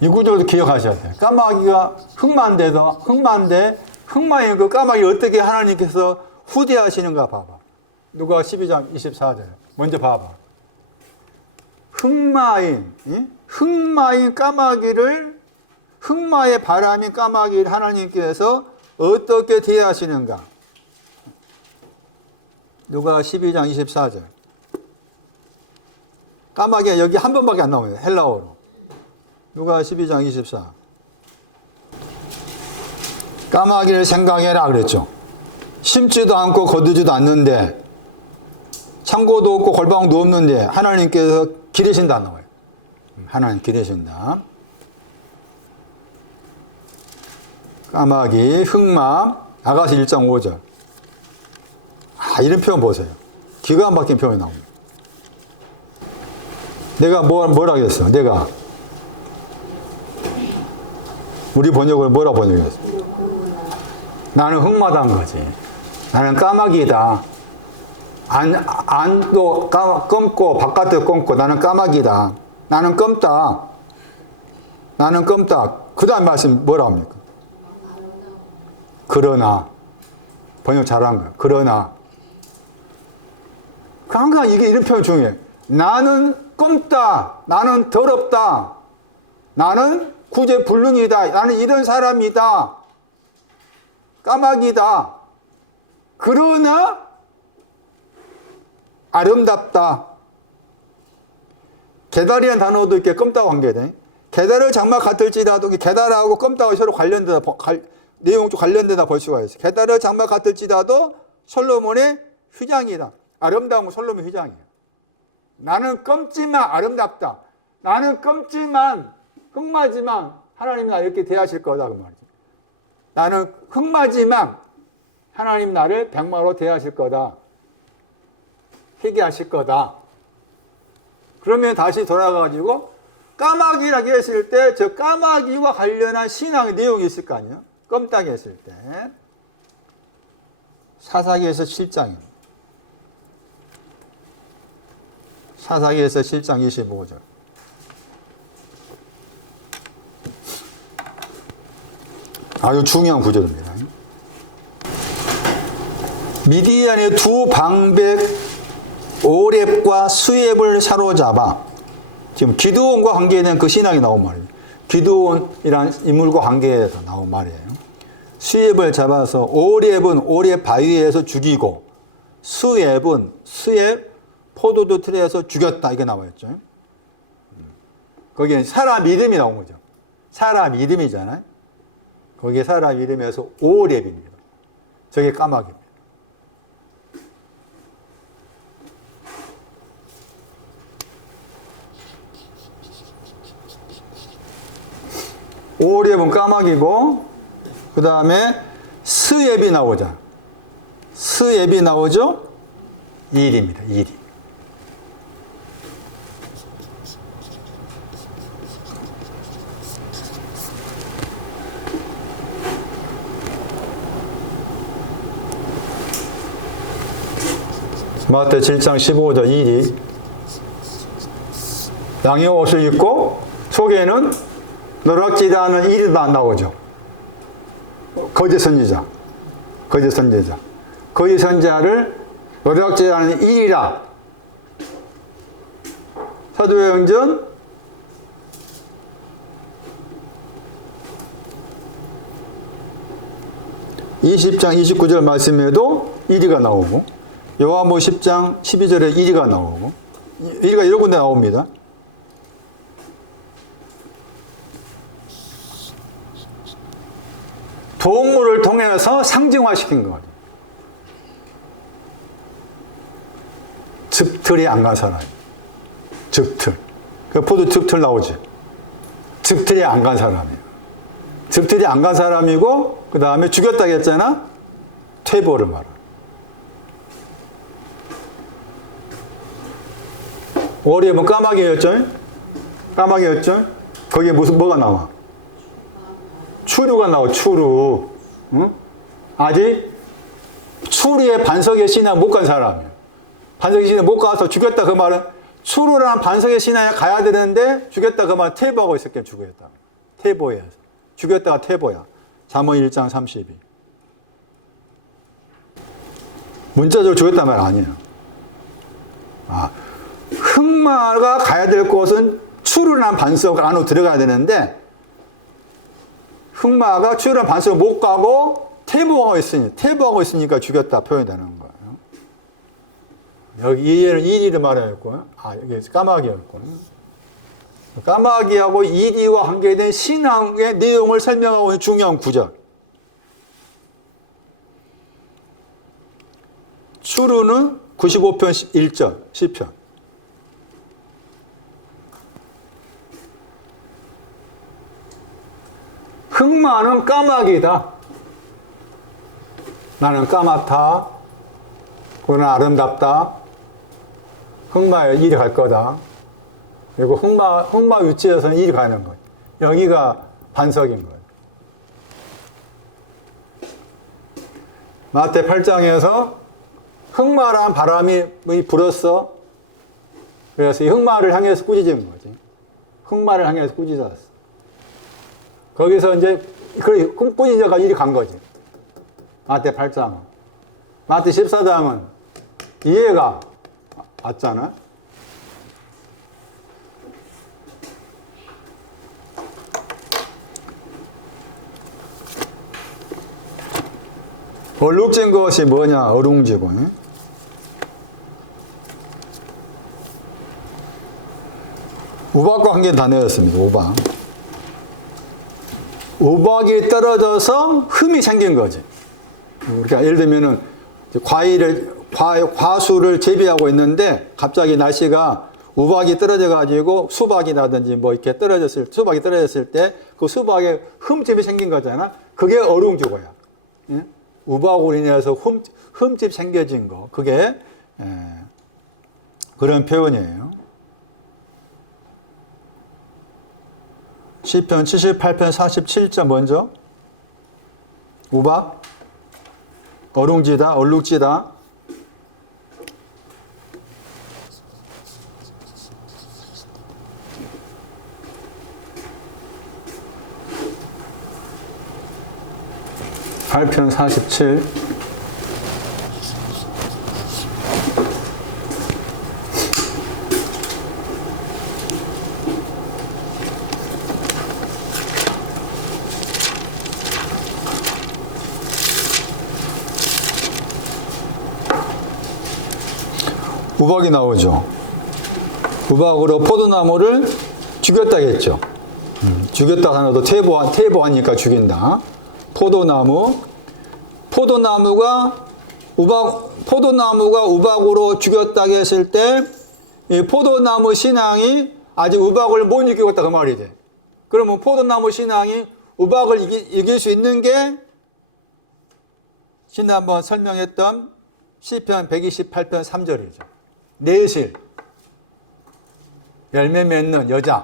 이 구절도 기억하셔야 돼요. 까마귀가 흑마인데 흑마인 그 까마귀 어떻게 하나님께서 후대하시는가 봐봐. 누가 12장 24절. 먼저 봐봐. 흑마인 까마귀를, 흑마의 바람인 까마귀를 하나님께서 어떻게 대하시는가. 누가 12장 24절. 까마귀가 여기 한 번밖에 안 나옵니다. 헬라어로. 누가 12장 24. 까마귀를 생각해라 그랬죠. 심지도 않고 거두지도 않는데, 창고도 없고 골방도 없는데 하나님께서 기르신다 나와요. 하나님 기르신다. 까마귀, 흑마, 아가서 1장 5절. 이런 표현 보세요. 기가 막힌 표현이 나옵니다. 내가 뭐라 하겠어? 내가 우리 번역을 뭐라 번역했어? 나는 흑마다는 거지. 나는 까마귀다. 안도 검고 바깥에 검고 나는 까마귀다. 나는 검다. 나는 검다. 그 다음 말씀 뭐라 합니까? 그러나. 번역 잘한 거야. 그러나. 항상 이게 이런 표현 중요해. 나는 검다. 나는 더럽다. 나는 구제불능이다. 나는 이런 사람이다. 까마귀다. 그러나 아름답다. 게달이라는 단어도 이렇게 껌따와 관계돼. 게달을 장막 같을지라도 게달하고 껌따와 서로 내용 좀 관련되다 볼 수가 있어요. 게달을 장막 같을지라도 솔로몬의 휘장이다. 아름다운 건 솔로몬의 휘장이에요. 나는 검지만 아름답다. 나는 검지만 흑마지만 하나님이 나 이렇게 대하실 거다 그 말이죠. 나는 흑마지만 하나님 나를 백마로 대하실 거다. 회개하실 거다. 그러면 다시 돌아가가지고 까마귀라고 했을 때 저 까마귀와 관련한 신앙의 내용이 있을 거 아니에요. 껌딱이 했을 때 사사기에서 7장입니다. 사사기에서 7장 25절. 아주 중요한 구절입니다. 미디안의 두 방백 오렙과 수렙을 사로잡아, 지금 기드온과 관계된 그 신앙이 나온 말이에요. 기드온이라는 인물과 관계에서 나온 말이에요. 수렙을 잡아서 오렙은 오렙 바위에서 죽이고 수렙은 수렙 포도주 틀에서 죽였다, 이게 나와있죠. 거기에 사람 이름이 나온 거죠. 사람 이름이잖아요. 거기에 사람 이름에서 오렙입니다. 저게 까마귀입니다. 오렙은 까마귀고, 그 다음에 스앱이 나오자. 스앱이 나오죠? 일입니다. 일이. 마태 7장 15절 1이 양의 옷을 입고 속에는 노랗지 않은 일이 안 나오죠. 거짓 선지자. 거짓 선지자. 거짓 선지자를 노랗지 않은 일이라. 사도행전 20장 29절 말씀에도 1위가 나오고, 요한복음 10장 12절에 1위가 나오고, 1위가 여러 군데 나옵니다. 동물을 통해서 상징화시킨 거예요. 즙틀이 안 간 사람. 즙틀. 그 포도 즙틀 나오지. 즙틀이 안 간 사람이에요. 즙틀이 안 간 사람이고, 그 다음에 죽였다고 했잖아? 퇴보를 말하. 오리에는 까마귀였죠? 까마귀였죠? 거기에 뭐가 나와? 추루가 나와, 추루. 응? 아직 추루의 반석의 신앙 못 간 사람이에요. 반석의 신앙 못 가서 죽였다 그 말은, 추루라는 반석의 신앙에 가야 되는데 죽였다 그 말은 퇴보하고 있었겠 죽였다. 퇴보야. 죽였다가 퇴보야. 잠언 1장 32. 문자적으로 죽였단 말 아니에요. 아, 흑마가 가야 될 곳은 추루라는 반석 안으로 들어가야 되는데, 흑마가 추루라는 반석을 못 가고 퇴보하고 있으니까 죽였다 표현되는 거예요. 여기 얘는 이리를 말하였고요. 아, 여기 까마귀였고요. 까마귀하고 이리와 관계된 신앙의 내용을 설명하고 있는 중요한 구절. 추루는 95편 1절, 시편. 흑마는 까마귀다. 나는 까맣다. 그는 아름답다. 흑마에 일이 갈 거다. 그리고 흑마 위치에서는 일이 가는 거예요. 여기가 반석인 거예요. 마태 8장에서 흑마란 바람이 불었어. 그래서 이 흑마를 향해서 꾸짖은 거지. 흑마를 향해서 꾸짖었어. 거기서 이제 꾸짖어가 일이 간 거지. 마태 8장은. 마태 14장은 이해가 왔잖아. 얼룩진 것이 뭐냐? 어룽지고. 우박과 관계는 단어였습니다. 우박. 우박이 떨어져서 흠이 생긴 거지. 그러니까 예를 들면은 과수를 재배하고 있는데 갑자기 날씨가 우박이 떨어져 가지고 수박이라든지 뭐 이렇게 수박이 떨어졌을 때 그 수박에 흠집이 생긴 거잖아. 그게 어룽지고야. 예? 우박으로 인해서 흠집 생겨진 거. 그게 그런 표현이에요. 시편 78편 47절 먼저. 우박. 어룽지다, 얼룩지다. (8편 47) 우박이 나오죠. 우박으로 포도나무를 죽였다겠죠. 죽였다 하나도 퇴보하니까 죽인다. 포도나무가 우박으로 죽였다고 했을 때, 이 포도나무 신앙이 아직 우박을 못 이기겠다 그 말이지. 그러면 포도나무 신앙이 우박을 이길 수 있는 게 지난번 설명했던 시편 128편 3절이죠. 내실, 열매 맺는 여자.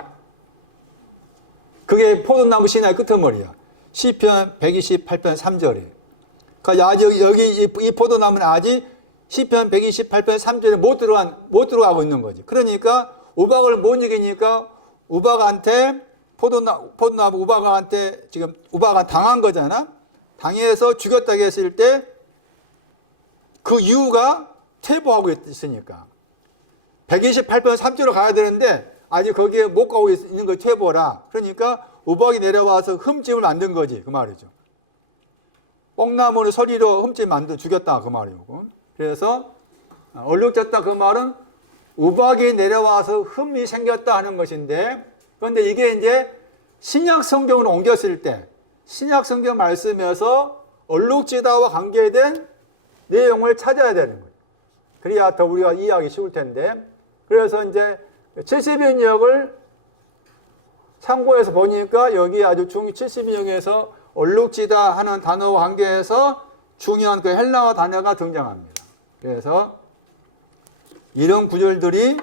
그게 포도나무 신화의 끄트머리야. 시편 128편 3절이에요. 그러니까 아직 여기 이 포도나무는 아직 시편 128편 3절에 못 들어가고 있는 거지. 그러니까 우박을 못 이기니까 포도나무 우박한테 지금 우박은 당한 거잖아. 당해서 죽였다고 했을 때 그 이유가 퇴보하고 있으니까. 128편 3절로 가야 되는데 아직 거기에 못 가고 있는 거 퇴보라. 그러니까 우박이 내려와서 흠집을 만든 거지. 그 말이죠. 뽕나무를 소리로 흠집 만들어 죽였다. 그 말이고. 그래서 얼룩졌다 그 말은 우박이 내려와서 흠이 생겼다 하는 것인데, 그런데 이게 이제 신약 성경으로 옮겼을 때 신약 성경 말씀에서 얼룩지다와 관계된 내용을 찾아야 되는 거예요. 그래야 더 우리가 이해하기 쉬울 텐데, 그래서 이제 70인역을 참고해서 보니까 여기 아주 70인역에서 얼룩지다 하는 단어와 관계해서 중요한 그 헬라어 단어가 등장합니다. 그래서 이런 구절들이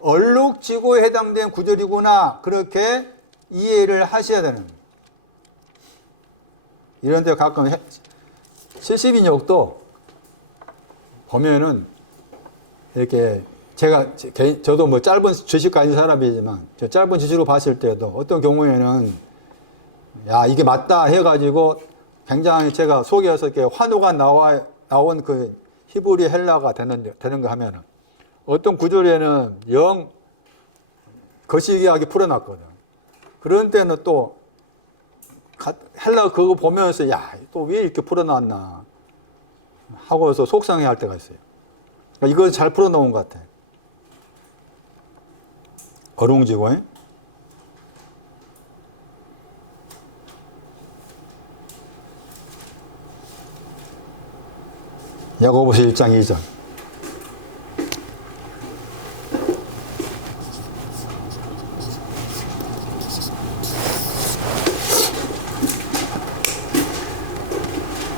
얼룩지고에 해당된 구절이구나, 그렇게 이해를 하셔야 되는 거예요. 이런 데 가끔 70인역도 보면은 이렇게 저도 뭐 짧은 지식 가진 사람이지만 저 짧은 지식으로 봤을 때도 어떤 경우에는 야 이게 맞다 해가지고 굉장히 제가 속에서 이렇게 환호가 나온 그 히브리 헬라가 되는 거 하면은 어떤 구절에는 영 거시기하게 풀어놨거든. 그런 때는 또 헬라 그거 보면서 야 또 왜 이렇게 풀어놨나 하고서 속상해할 때가 있어요. 그러니까 이거 잘 풀어놓은 것 같아. 어룽지고. 야고보서 1장 2절.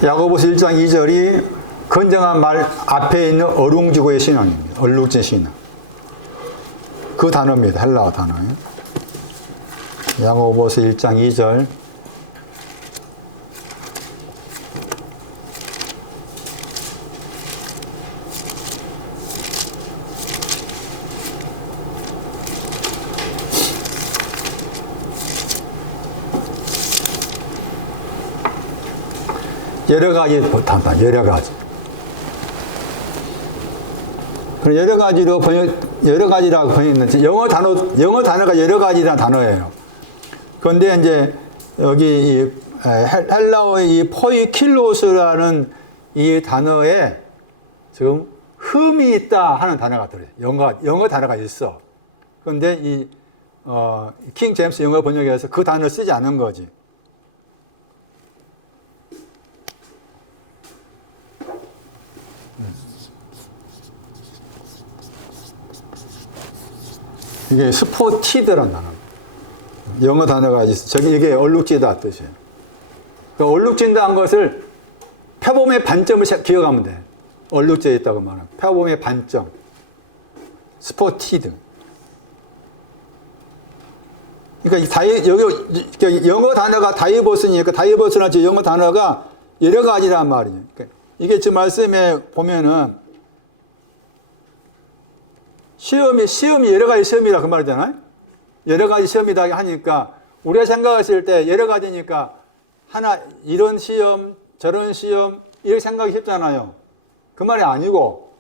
야고보서 1장 2절이 건정한 말 앞에 있는 어룽지고의 신앙입니다. 얼룩진 신앙. 그 단어입니다. 헬라어 단어예요. 야고보서 1장 2절. 여러 가지 단어, 여러 가지. 여러 가지로 여러 가지라고 번역했는데 영어 단어가 여러 가지라는 단어예요. 그런데 이제 여기 헬라어의 이 포이킬로스라는 이 단어에 지금 흠이 있다 하는 단어가 들어요. 영어 단어가 있어. 그런데 이 킹 제임스 영어 번역에서 그 단어를 쓰지 않은 거지. 이게 스포티드라는 단어. 영어 단어가 있어. 이게 얼룩지다 뜻이에요. 그러니까 얼룩진다는 것을 표범의 반점을 기억하면 돼. 얼룩져 있다고 말하면 표범의 반점. 스포티드. 그러니까 여기 영어 단어가 다이버스니까 다이버스나 영어 단어가 여러 가지란 말이에요. 그러니까 이게 지금 말씀에 보면은 시험이 여러 가지 시험이라 그 말이잖아요. 여러 가지 시험이다 하니까 우리가 생각했을 때 여러 가지니까 하나 이런 시험 저런 시험 이렇게 생각이 쉽잖아요. 그 말이 아니고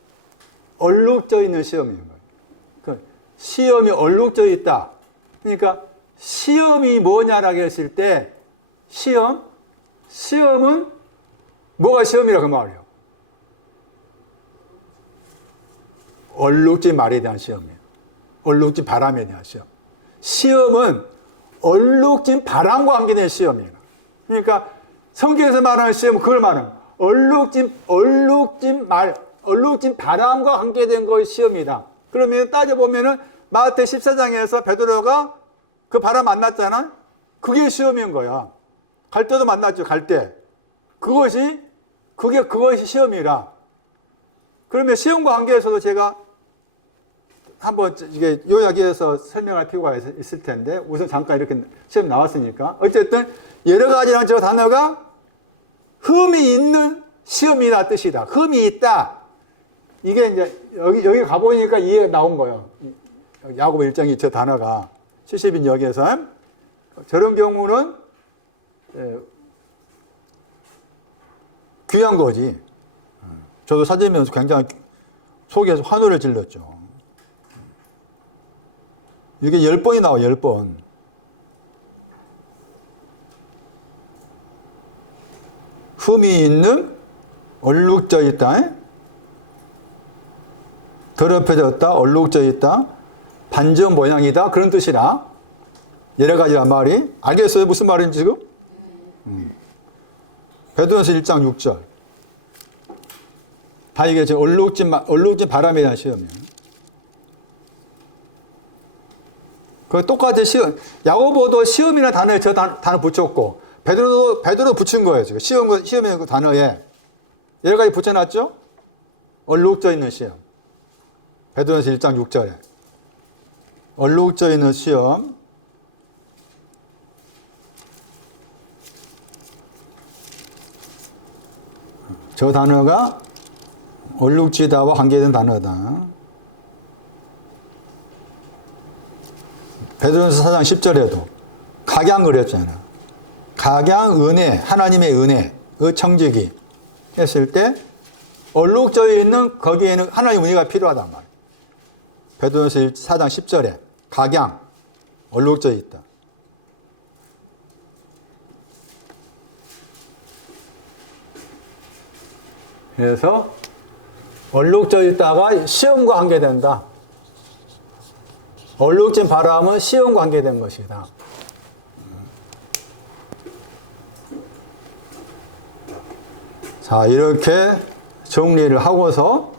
얼룩져 있는 시험인 거예요. 그 시험이 얼룩져 있다. 그러니까 시험이 뭐냐라고 했을 때 시험은 뭐가 시험이라 그 말이에요. 얼룩진 말에 대한 시험이에요. 얼룩진 바람에 대한 시험. 시험은 얼룩진 바람과 관계된 시험이에요. 그러니까 성경에서 말하는 시험은 그걸 말하는 얼룩진 바람과 관계된 것이 시험이다. 그러면 따져보면은 마태 14장에서 베드로가 그 바람 만났잖아. 그게 시험인 거야. 갈 때도 만났죠. 갈 때. 그것이 시험이라. 그러면 시험과 관계에서도 제가 한번 이게 요약해서 설명할 필요가 있을 텐데 우선 잠깐 이렇게 시험 나왔으니까 어쨌든 여러 가지라는 저 단어가 흠이 있는 시험이라 뜻이다. 흠이 있다. 이게 이제 여기 가보니까 이해가 나온 거예요. 야고보 1장이 저 단어가 70인 여기에서 저런 경우는 귀한 거지. 저도 사진면서 굉장히 속에서 환호를 질렀죠. 이게 10번이 나와 10번. 흠이 있는 얼룩져 있다. 더럽혀졌다. 얼룩져 있다. 반전 모양이다. 그런 뜻이라. 여러 가지란 말이. 알겠어요? 무슨 말인지 지금? 베드로전서 1장 6절. 다 이게 지금 얼룩진 바람에 대한 시험이에요. 그 똑같이 야고보도 시험이라는 단어에 저 단어 붙였고, 베드로도 붙인 거예요, 지금. 시험이라는 그 단어에. 여러 가지 붙여놨죠? 얼룩져 있는 시험. 베드로전서 1장 6절에. 얼룩져 있는 시험. 저 단어가 얼룩지다와 관계된 단어다. 베드로전서 4장 10절에도 각양 그랬잖아. 각양 은혜, 하나님의 은혜, 청지기 했을 때 얼룩져 있는 거기에는 하나님의 은혜가 필요하단 말이야. 베드로전서 4장 10절에 각양, 얼룩져 있다. 그래서 얼룩져 있다가 시험과 관계된다. 얼룩진 바람은 시험과 관계된 것이다. 자, 이렇게 정리를 하고서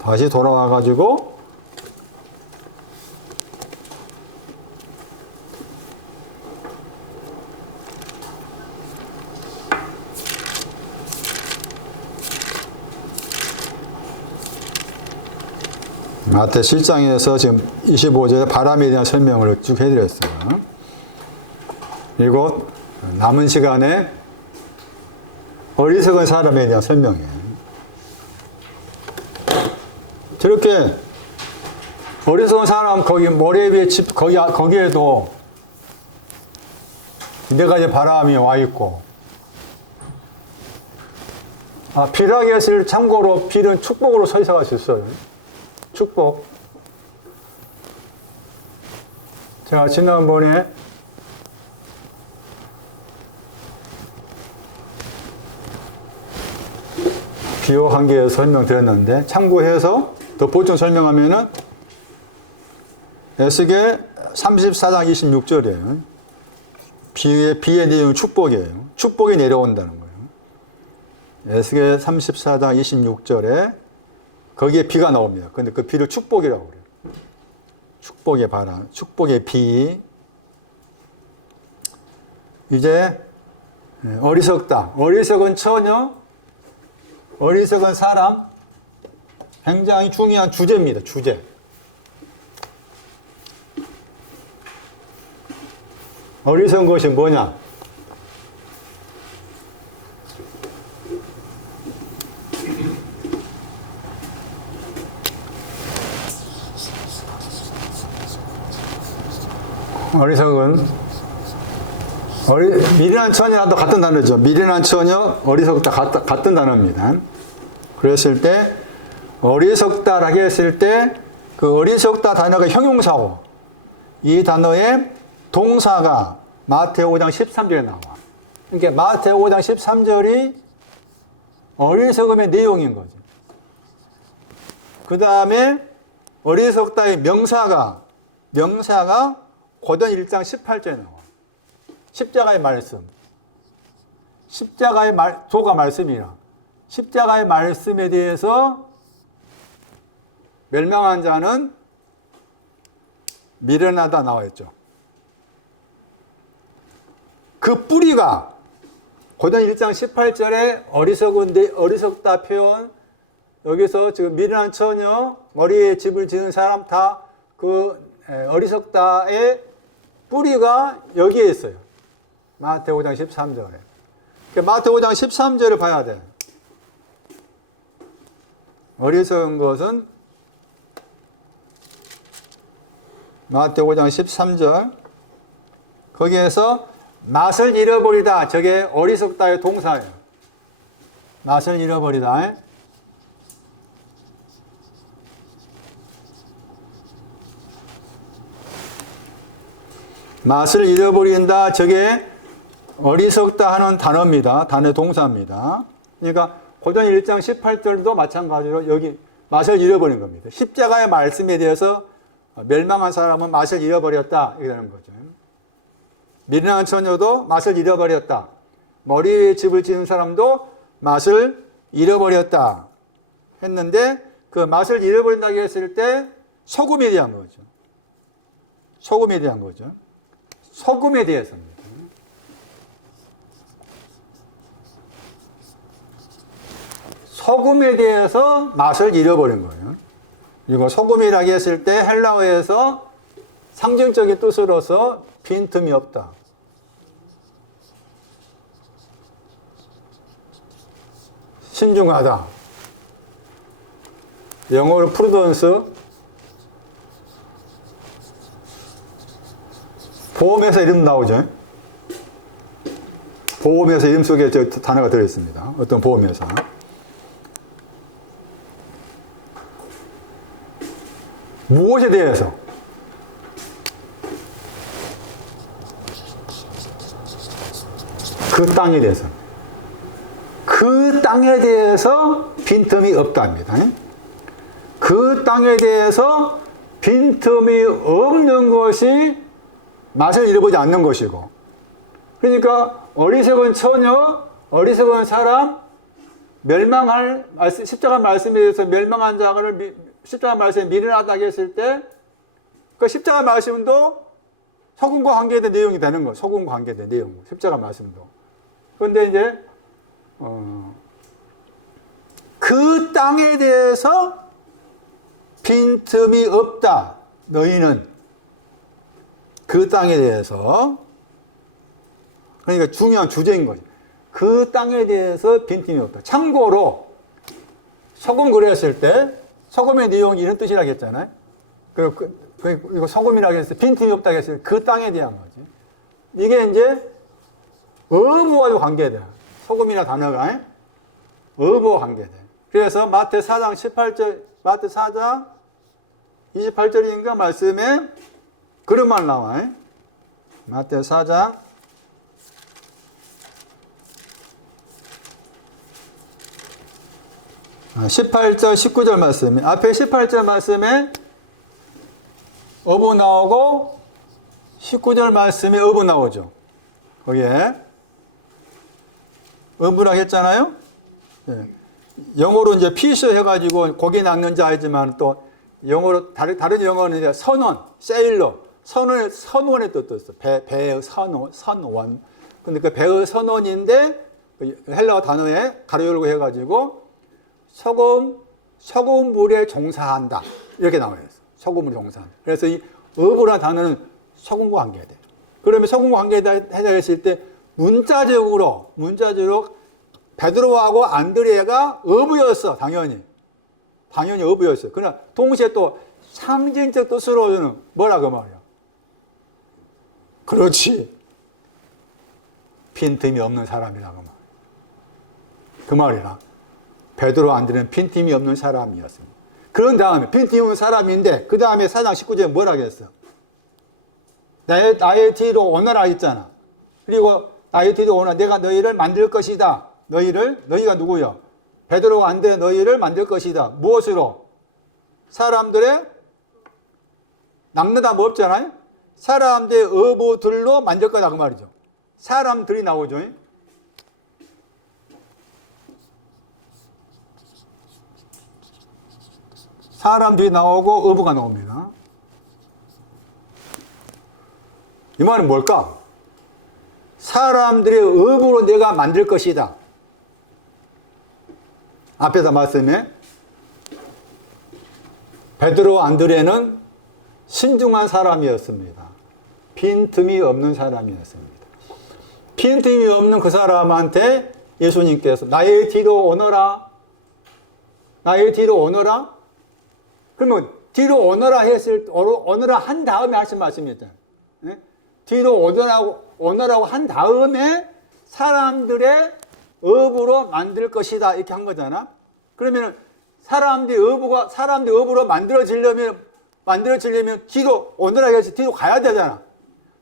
다시 돌아와 가지고 마태 7장에서 지금 25절에 바람에 대한 설명을 쭉 해드렸어요. 그리고 남은 시간에 어리석은 사람에 대한 설명이에요. 저렇게 어리석은 사람 거기 모래 위에 거기에도 네 가지 바람이 와 있고, 비라겟을 참고로 빌은 축복으로 설사할 수 있어요. 축복. 제가 지난번에 비유 관계에서 설명드렸는데 참고해서 더 보충 설명하면은 에스겔 34장 26절이에요. 비의 내용은 축복이에요. 축복이 내려온다는 거예요. 에스겔 34장 26절에 거기에 비가 나옵니다. 그런데 그 비를 축복이라고 그래요. 축복의 바람, 축복의 비. 이제 어리석다. 어리석은 처녀, 어리석은 사람. 굉장히 중요한 주제입니다. 주제. 어리석은 것이 뭐냐? 어리석은 미련한 처녀와도 같은 단어죠. 미련한 처녀, 어리석다 같은 단어입니다. 그랬을 때 어리석다라고 했을 때 그 어리석다 단어가 형용사고 이 단어의 동사가 마태오 5장 13절에 나와. 그러니까 마태오 5장 13절이 어리석음의 내용인 거죠. 그 다음에 어리석다의 명사가 고전 1장 18절에 나와. 십자가의 말씀. 십자가의 도가 말씀이라. 십자가의 말씀에 대해서 멸망한 자는 미련하다 나와 있죠. 그 뿌리가 고전 1장 18절에 어리석다 표현 여기서 지금 미련한 처녀 머리에 집을 지은 사람 다 그 어리석다의 뿌리가 여기에 있어요. 마태오 5장 13절에. 마태오 5장 13절을 봐야 돼. 어리석은 것은 마태오 5장 13절 거기에서 맛을 잃어버리다. 저게 어리석다의 동사예요. 맛을 잃어버리다. 맛을 잃어버린다. 저게 어리석다 하는 단어입니다. 단어 동사입니다. 그러니까 고전 1장 18절도 마찬가지로 여기 맛을 잃어버린 겁니다. 십자가의 말씀에 대해서 멸망한 사람은 맛을 잃어버렸다. 이렇게 되는 거죠. 미련한 처녀도 맛을 잃어버렸다. 머리에 집을 지은 사람도 맛을 잃어버렸다. 했는데 그 맛을 잃어버린다고 했을 때 소금에 대한 거죠. 소금에 대한 거죠. 소금에 대해서입니다. 소금에 대해서 맛을 잃어버린 거예요. 이거 소금이라고 했을 때 헬라어에서 상징적인 뜻으로서 빈틈이 없다. 신중하다. 영어로 프루던스. 보험회사 이름 나오죠. 보험회사 이름 속에 저 단어가 들어있습니다. 어떤 보험회사. 무엇에 대해서? 그 땅에 대해서. 그 땅에 대해서 빈틈이 없답니다. 그 땅에 대해서 빈틈이 없는 것이 맛을 잃어보지 않는 것이고. 그러니까 어리석은 처녀, 어리석은 사람, 멸망할 십자가 말씀에 대해서 멸망한 자를 십자가 말씀에 미련하다고 했을 때 그 십자가 말씀도 소금과 관계된 내용이 되는 거예요. 소금과 관계된 내용. 십자가 말씀도. 그런데 이제 그 땅에 대해서 빈틈이 없다. 너희는 그 땅에 대해서 그러니까 중요한 주제인 거죠. 그 땅에 대해서 빈틈이 없다. 참고로 소금 그렸을 때 소금의 내용이 이런 뜻이라고 했잖아요. 이거 소금이라고 했을 때 빈틈이 없다고 했을 때 그 땅에 대한 거지. 이게 이제 어부와 관계돼. 소금이나 단어가 어부와 관계돼. 그래서 마태 4장 18절, 마태 4장 28절인가 말씀에 그런 말 나와. 마태 4장 18절, 19절 말씀에 앞에 18절 말씀에 어부 나오고 19절 말씀에 어부 나오죠. 거기에 어부라고 했잖아요. 네. 영어로 이제 피셔 해가지고 고기 낚는 자이지만 또 영어로 다른 영어는 이제 선원, 세일러, 선원의 뜻도 있어. 배의 선원. 근데 그 배의 선원인데 헬라어 단어에 가로 열고 해가지고 소금물에 종사한다. 이렇게 나와 있어. 소금물에 종사한다. 그래서 이 어부라는 단어는 소금과 관계돼. 그러면 소금과 관계되다 했을 때 문자적으로 베드로하고 안드레가 어부였어. 당연히 어부였어요. 그러나 동시에 또 상징적 뜻으로는 뭐라고 말이야? 그렇지. 빈틈이 없는 사람이라고 말. 그 말이라. 베드로 안드레는 빈틈이 없는 사람이었습니다. 그런 다음에 빈틈이 없는 사람인데 그 다음에 4장 19절에 뭐라 그랬어? 나의 뒤로 오너라 했잖아. 그리고 나의 뒤로 오너라. 내가 너희를 만들 것이다. 너희가 누구요? 베드로가 안드레 너희를 만들 것이다. 무엇으로? 사람들의 남느다 뭐 없잖아요? 사람들의 어부들로 만들 거다 그 말이죠. 사람들이 나오죠. 사람들이 나오고 어부가 나옵니다. 이 말은 뭘까? 사람들의 어부로 내가 만들 것이다. 앞에서 말씀에 베드로 안드레는 신중한 사람이었습니다. 빈틈이 없는 사람이었습니다. 빈틈이 없는 그 사람한테 예수님께서 나의 뒤로 오너라. 나의 뒤로 오너라. 그러면 뒤로 오너라 한 다음에 하신 말씀이었잖아요. 네? 뒤로 오너라고 한 다음에 사람들의 어부로 만들 것이다 이렇게 한 거잖아. 그러면 사람들의 어부로 만들어지려면 뒤로 오너라 해서 뒤로 가야 되잖아.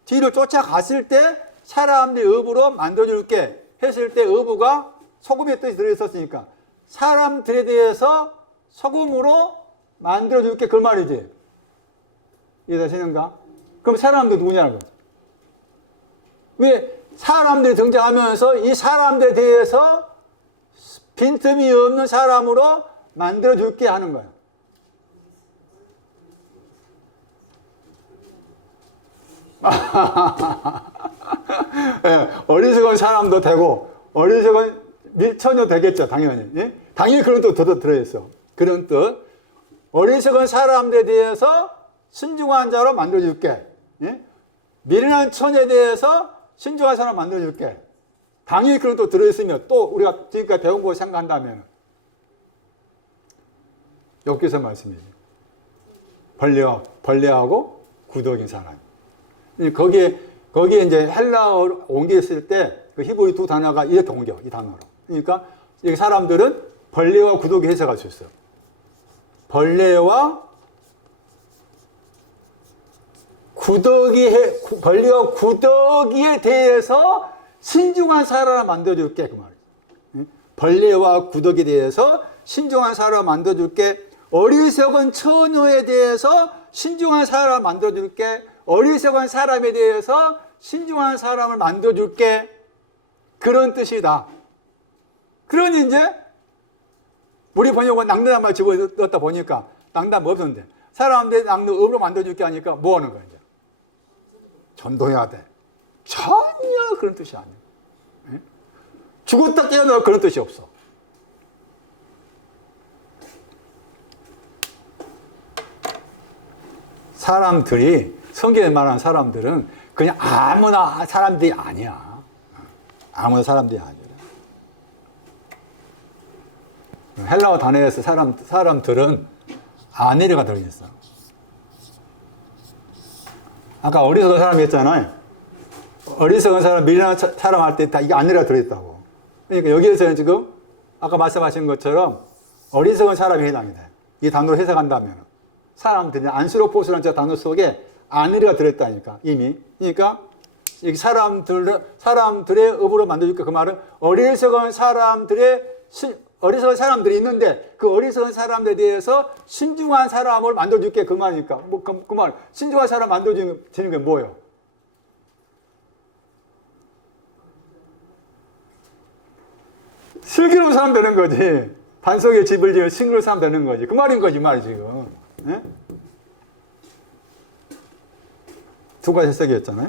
뒤로 쫓아갔을 때 사람들의 어부로 만들어줄게 했을 때 어부가 소금의 뜻이 들어있었으니까 사람들에 대해서 소금으로 만들어줄게 그 말이지. 이해되시는가? 그럼 사람들 누구냐는 거지. 왜 사람들이 등장하면서 이 사람들에 대해서 빈틈이 없는 사람으로 만들어줄게 하는 거야. 네, 어리석은 사람도 되고 어리석은 밀처녀 되겠죠. 당연히. 예? 당연히 그런 뜻 들어있어. 그런 뜻. 어리석은 사람들에 대해서 신중한 자로 만들어줄게. 예? 미련한 처녀에 대해서 신중한 사람 만들어줄게. 당연히 그런 뜻 들어있으면 또 우리가 지금까지 배운 거 생각한다면 욥기서 말씀이죠. 벌레하고 구더긴 사람. 거기에 이제 헬라어로 옮겼을 때 그 히브리 두 단어가 이렇게 옮겨, 이 단어로. 그러니까 이 사람들은 벌레와 구더기 해석할 수 있어요. 벌레와 구더기에 대해서 신중한 사람을 만들어줄게 그 말이에요. 벌레와 구더기에 대해서 신중한 사람을 만들어줄게. 어리석은 처녀에 대해서 신중한 사람을 만들어줄게. 어리석은 사람에 대해서 신중한 사람을 만들어줄게. 그런 뜻이다. 그러니 이제 우리 번역은 낭떠한 말 집어넣었다 보니까 낭떠 뭐 없었는데 사람들이 낭떠 업으로 만들어줄게 하니까 뭐 하는 거야 이제? 전도해야 돼. 전혀 그런 뜻이 아니에요. 죽었다 깨어나 그런 뜻이 없어. 사람들이 성경에 말하는 사람들은 그냥 아무나 사람들이 아니야. 아무나 사람들이 아니야. 헬라어 단어에서 사람들은 아네르가 들어있어. 아까 어리석은 사람이 했잖아요. 어리석은 사람, 미련한 사람 할 때 다 이게 아네르가 들어있다고. 그러니까 여기에서는 지금 아까 말씀하신 것처럼 어리석은 사람이 해당이 돼. 이 단어로 해석한다면 사람들이 안스로포스라는 저 단어 속에 아네르가 들어있다니까 이미. 그러니까 이 사람들의 업으로 만들어줄까 그 말은 어리석은 사람들이 있는데 그 어리석은 사람들에 대해서 신중한 사람을 만들어줄게 그 말이니까 그 말 신중한 사람 만들어주는 게 뭐예요? 슬기로운 사람 되는 거지. 반석에 집을 지은 싱그러운 사람 되는 거지. 그 말인 거지 말이 지금. 네? 두 가지 해석이었잖아요.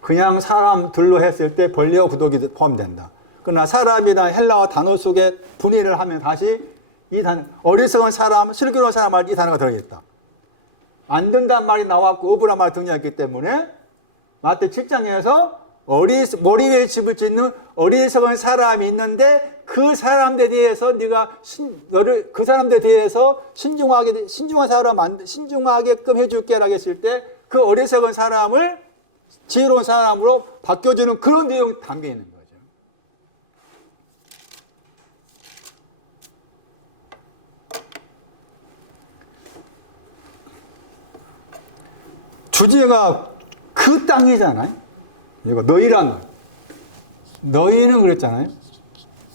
그냥 사람들로 했을 때 벌레와 구더기 포함된다. 그러나 사람이란 헬라어 단어 속에 분해를 하면 다시 이 단어, 어리석은 사람, 슬기로운 사람 말 이 단어가 들어있다. 안 된다는 말이 나왔고 어부란 말이 등장했기 때문에 마태 7장에서 머리 위에 집을 짓는 어리석은 사람이 있는데 그 사람들에 대해서 그 사람들에 대해서 신중하게끔 해줄게라고 했을 때 그 어리석은 사람을 지혜로운 사람으로 바뀌어지는 그런 내용이 담겨 있는 거죠. 주제가 그 땅이잖아요. 이거 너희란 말. 너희는 그랬잖아요.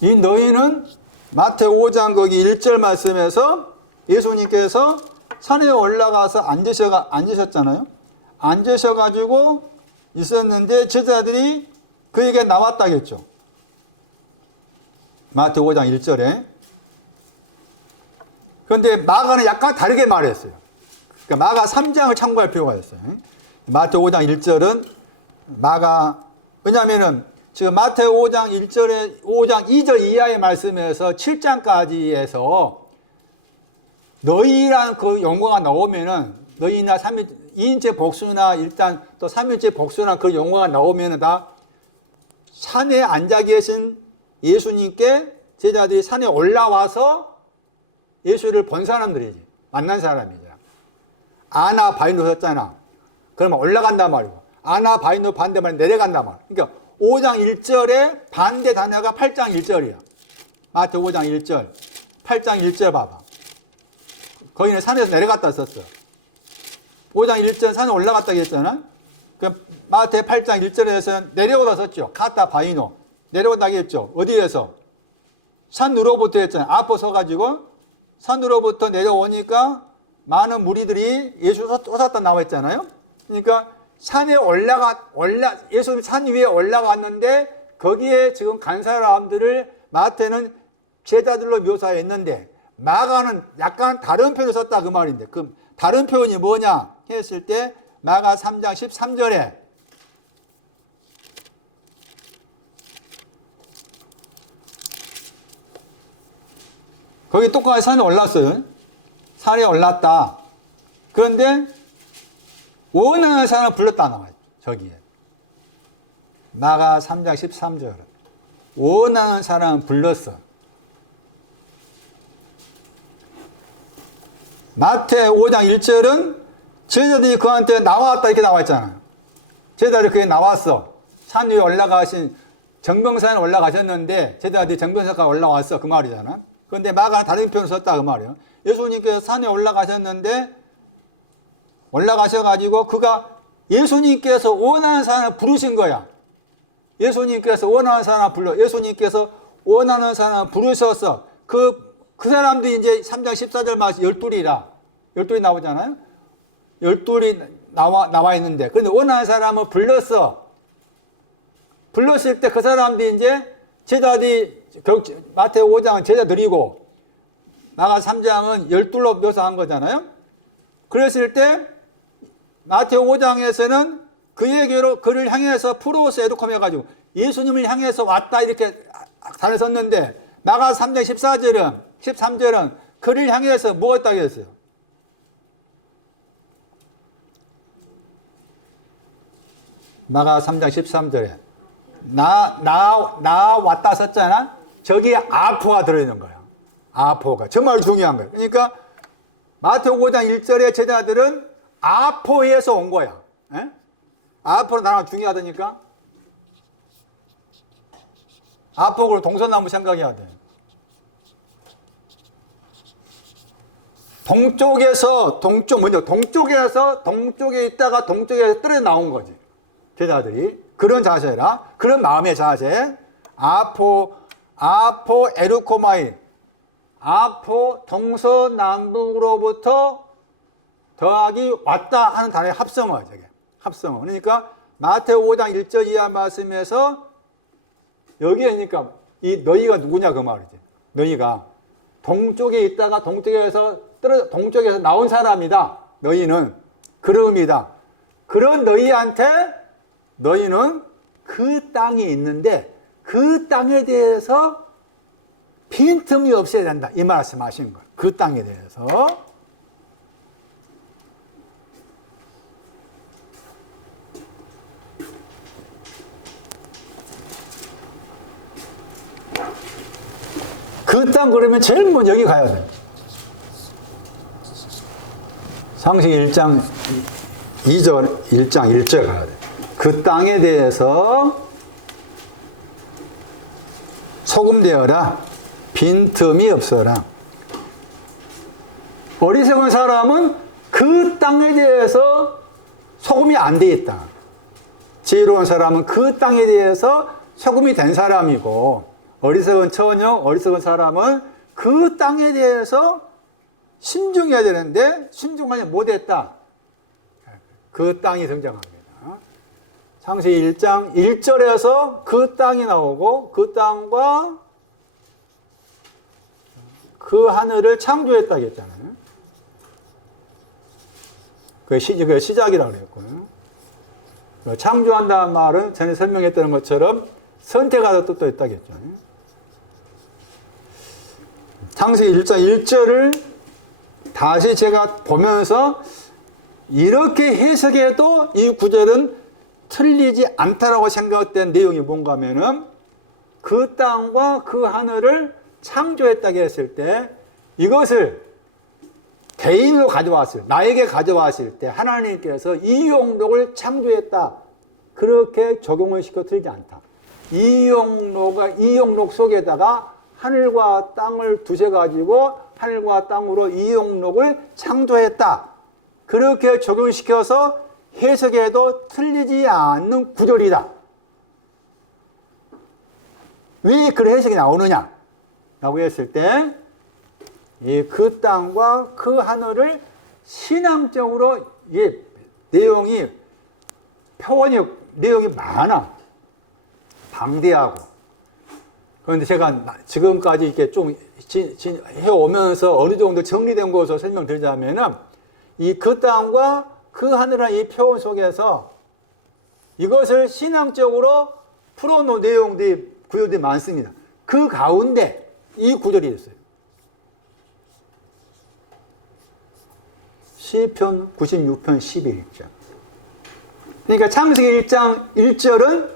이 너희는 마태오 5장 거기 1절 말씀에서 예수님께서 산에 올라가서 앉으셨잖아요. 앉으셔가지고 있었는데 제자들이 그에게 나왔다겠죠. 마태오 5장 1절에. 그런데 마가는 약간 다르게 말했어요. 그러니까 마가 3장을 참고할 필요가 있어요. 마태오 5장 1절은 마가, 왜냐하면은 지금 마태오 5장 1절에 5장 2절 이하의 말씀에서 7장까지에서 너희란 그 용어가 나오면은 너희나 2인체 복수나 일단 또 3인체 복수나 그 용어가 나오면은 다 산에 앉아 계신 예수님께 제자들이 산에 올라와서 예수를 본 사람들이지. 만난 사람이죠. 아나 바이노 섰잖아. 그러면 올라간단 말이고. 아나 바이노 반대말 내려간단 말이야. 그러니까 5장 1절에 반대 단어가 8장 1절이야. 마태 5장 1절. 8장 1절 봐봐. 거기는 산에서 내려갔다 썼어. 5장 1절 산에 올라갔다 했잖아. 그 마태 8장 1절에서는 내려오다 썼죠. 카타 바이노. 내려온다 했죠. 어디에서? 산 위로부터 했잖아. 앞으로 서가지고 산 위로부터 내려오니까 많은 무리들이 예수 쫓았다 나와 있잖아요. 그러니까 산에 예수님 산 위에 올라갔는데 거기에 지금 간 사람들을 마태는 제자들로 묘사했는데 마가는 약간 다른 표현을 썼다 그 말인데 그 다른 표현이 뭐냐 했을 때 마가 3장 13절에 거기 똑같이 산에 올랐어요. 산에 올랐다. 그런데 원하는 사람을 불렀다 나와요. 저기에. 마가 3장 13절. 원하는 사람을 불렀어. 마태 5장 1절은 제자들이 그한테 나왔다 이렇게 나와 있잖아요. 제자들이 그게 나왔어. 산 위에 올라가신 정병산에 올라가셨는데 제자들이 정병산까지 올라왔어. 그 말이잖아. 그런데 마가는 다른 표현을 썼다 그 말이에요. 예수님께서 산에 올라가셨는데 올라가셔가지고 그가 예수님께서 원하는 사람을 부르신 거야. 예수님께서 원하는 사람을 불러. 예수님께서 원하는 사람을 부르셔서 그 사람들이 이제 3장 14절 말씀 12이라. 12이 나오잖아요. 12이 나와 있는데 그런데 원하는 사람을 불렀어. 불렀을 때 그 사람들이 이제 제자들이 마태오 5장은 제자들이고 마가 3장은 12로 묘사한 거잖아요. 그랬을 때 마태오 5장에서는 그에게로 그를 향해서 프로스 에두콤 해가지고 예수님을 향해서 왔다 이렇게 단을 썼는데 마가 3장 13절은 그를 향해서 무엇다고 했어요? 마가 3장 13절에 나 왔다 썼잖아. 저기에 아포가 들어있는 거야. 아포가 정말 중요한 거야. 그러니까 마태오 5장 1절의 제자들은 아포에서 온 거야. 에? 아포는 나랑 중요하다니까. 아포를 동서남북 생각해야 돼. 동쪽에서 동쪽에 있다가 동쪽에서 떨어져 나온 거지. 제자들이 그런 자세라. 그런 마음의 자세. 아포 에루코마이. 아포 동서남북으로부터 더하기 왔다 하는 단어의 합성어. 저게 합성어. 그러니까 마태오 5장 1절 이하 말씀에서 여기에 그러니까 이 너희가 누구냐 그 말이지. 너희가 동쪽에 있다가 동쪽에서 나온 사람이다. 너희는 그름이다. 그런 너희한테 너희는 그 땅이 있는데 그 땅에 대해서 빈틈이 없어야 된다. 이 말씀하신 거예요. 그 땅에 대해서. 그 땅 그러면 제일 먼저 여기 가야 돼. 창세기 1장 2절, 1장 1절 가야 돼. 그 땅에 대해서 소금되어라. 빈틈이 없어라. 어리석은 사람은 그 땅에 대해서 소금이 안 돼 있다. 지혜로운 사람은 그 땅에 대해서 소금이 된 사람이고, 어리석은 처녀, 어리석은 사람은 그 땅에 대해서 신중해야 되는데 신중하지 못했다. 그 땅이 등장합니다. 창세기 1장 1절에서 그 땅이 나오고, 그 땅과 그 하늘을 창조했다고 했잖아요. 그게 시작이라고 그랬고요. 창조한다는 말은 전에 설명했던 것처럼 선택하다 뜻도 있다고 했죠. 창세기 1장 1절을 다시 제가 보면서 이렇게 해석해도 이 구절은 틀리지 않다라고 생각된 내용이 뭔가 하면은 그 땅과 그 하늘을 창조했다고 했을 때 이것을 개인으로 나에게 가져왔을 때 하나님께서 이용록을 창조했다. 그렇게 적용을 시켜 틀리지 않다. 이용록 속에다가 하늘과 땅을 두셔가지고 하늘과 땅으로 이용록을 창조했다. 그렇게 적용시켜서 해석해도 틀리지 않는 구절이다. 왜 그런 해석이 나오느냐? 라고 했을 때, 그 땅과 그 하늘을 신앙적으로 내용이 많아. 방대하고. 그런데 제가 지금까지 이렇게 좀 해오면서 어느 정도 정리된 것으로 설명드리자면은, 그 땅과 그 하늘의 이 표현 속에서 이것을 신앙적으로 풀어놓은 구절들이 많습니다. 그 가운데 이 구절이 있어요. 시편 96편 11절. 그러니까 창세기 1장 1절은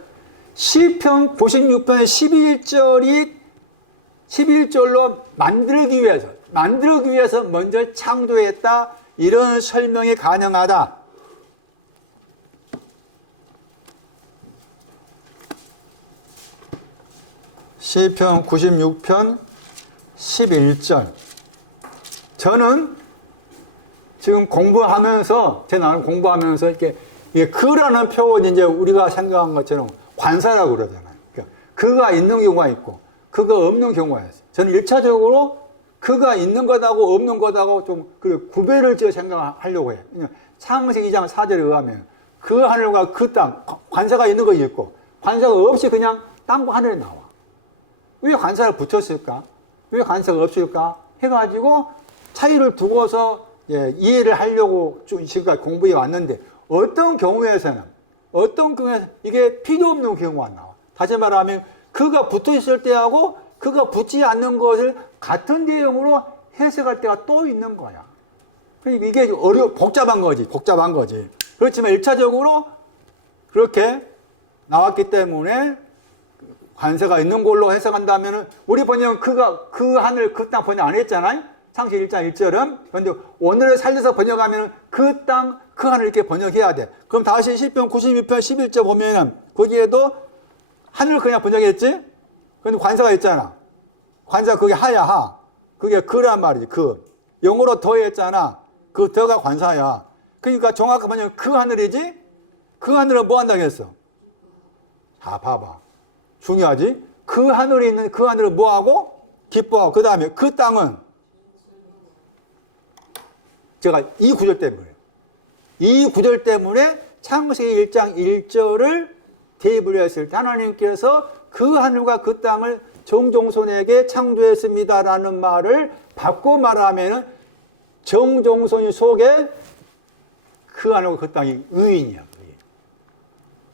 시편 96편 11절로 만들기 위해서 먼저 창조했다. 이런 설명이 가능하다. 시편 96편 11절. 저는 지금 제 나름 공부하면서 이게 그라는 표현이 이제 우리가 생각한 것처럼 관사라고 그러잖아요. 그러니까 그가 있는 경우가 있고 그가 없는 경우가 있어요. 저는 1차적으로 그가 있는 것하고 없는 것하고 좀 구별을 지어 생각하려고 해요. 창세기 2장 4절에 의하면 그 하늘과 그 땅, 관사가 있는 것이 있고 관사가 없이 그냥 땅과 하늘에 나와. 왜 관사를 붙였을까? 왜 관사가 없을까? 해가지고 차이를 두고서 이해를 하려고 지금까지 공부해 왔는데 어떤 경우에서는 이게 필요 없는 경우가 나와. 다시 말하면 그가 붙어 있을 때하고 그가 붙지 않는 것을 같은 내용으로 해석할 때가 또 있는 거야. 그러니까 이게 복잡한 거지. 그렇지만 1차적으로 그렇게 나왔기 때문에 관세가 있는 걸로 해석한다면 우리 번역은 그 하늘 그 땅 번역 안 했잖아요. 창세기 1장 1절은. 그런데 오늘을 살려서 번역하면 그 땅 그 하늘 이렇게 번역해야 돼. 그럼 다시 시편 96편 11절 보면은 거기에도 하늘 그냥 번역했지? 근데 관사가 있잖아. 관사 그게 하야. 그게 그란 말이지. 영어로 더 했잖아. 그 더가 관사야. 그러니까 정확한 번역은 그 하늘이지? 그 하늘은 뭐 한다고 했어? 자, 봐봐. 중요하지? 그 하늘에 있는 그 하늘은 뭐 하고? 기뻐하고. 그 다음에 그 땅은 제가 이 구절 때문에 창세기 1장 1절을 대입을 했을 때 하나님께서 그 하늘과 그 땅을 정종손에게 창조했습니다라는 말을 바꿔 말하면 정종손이 속에 그 하늘과 그 땅이 의인이야.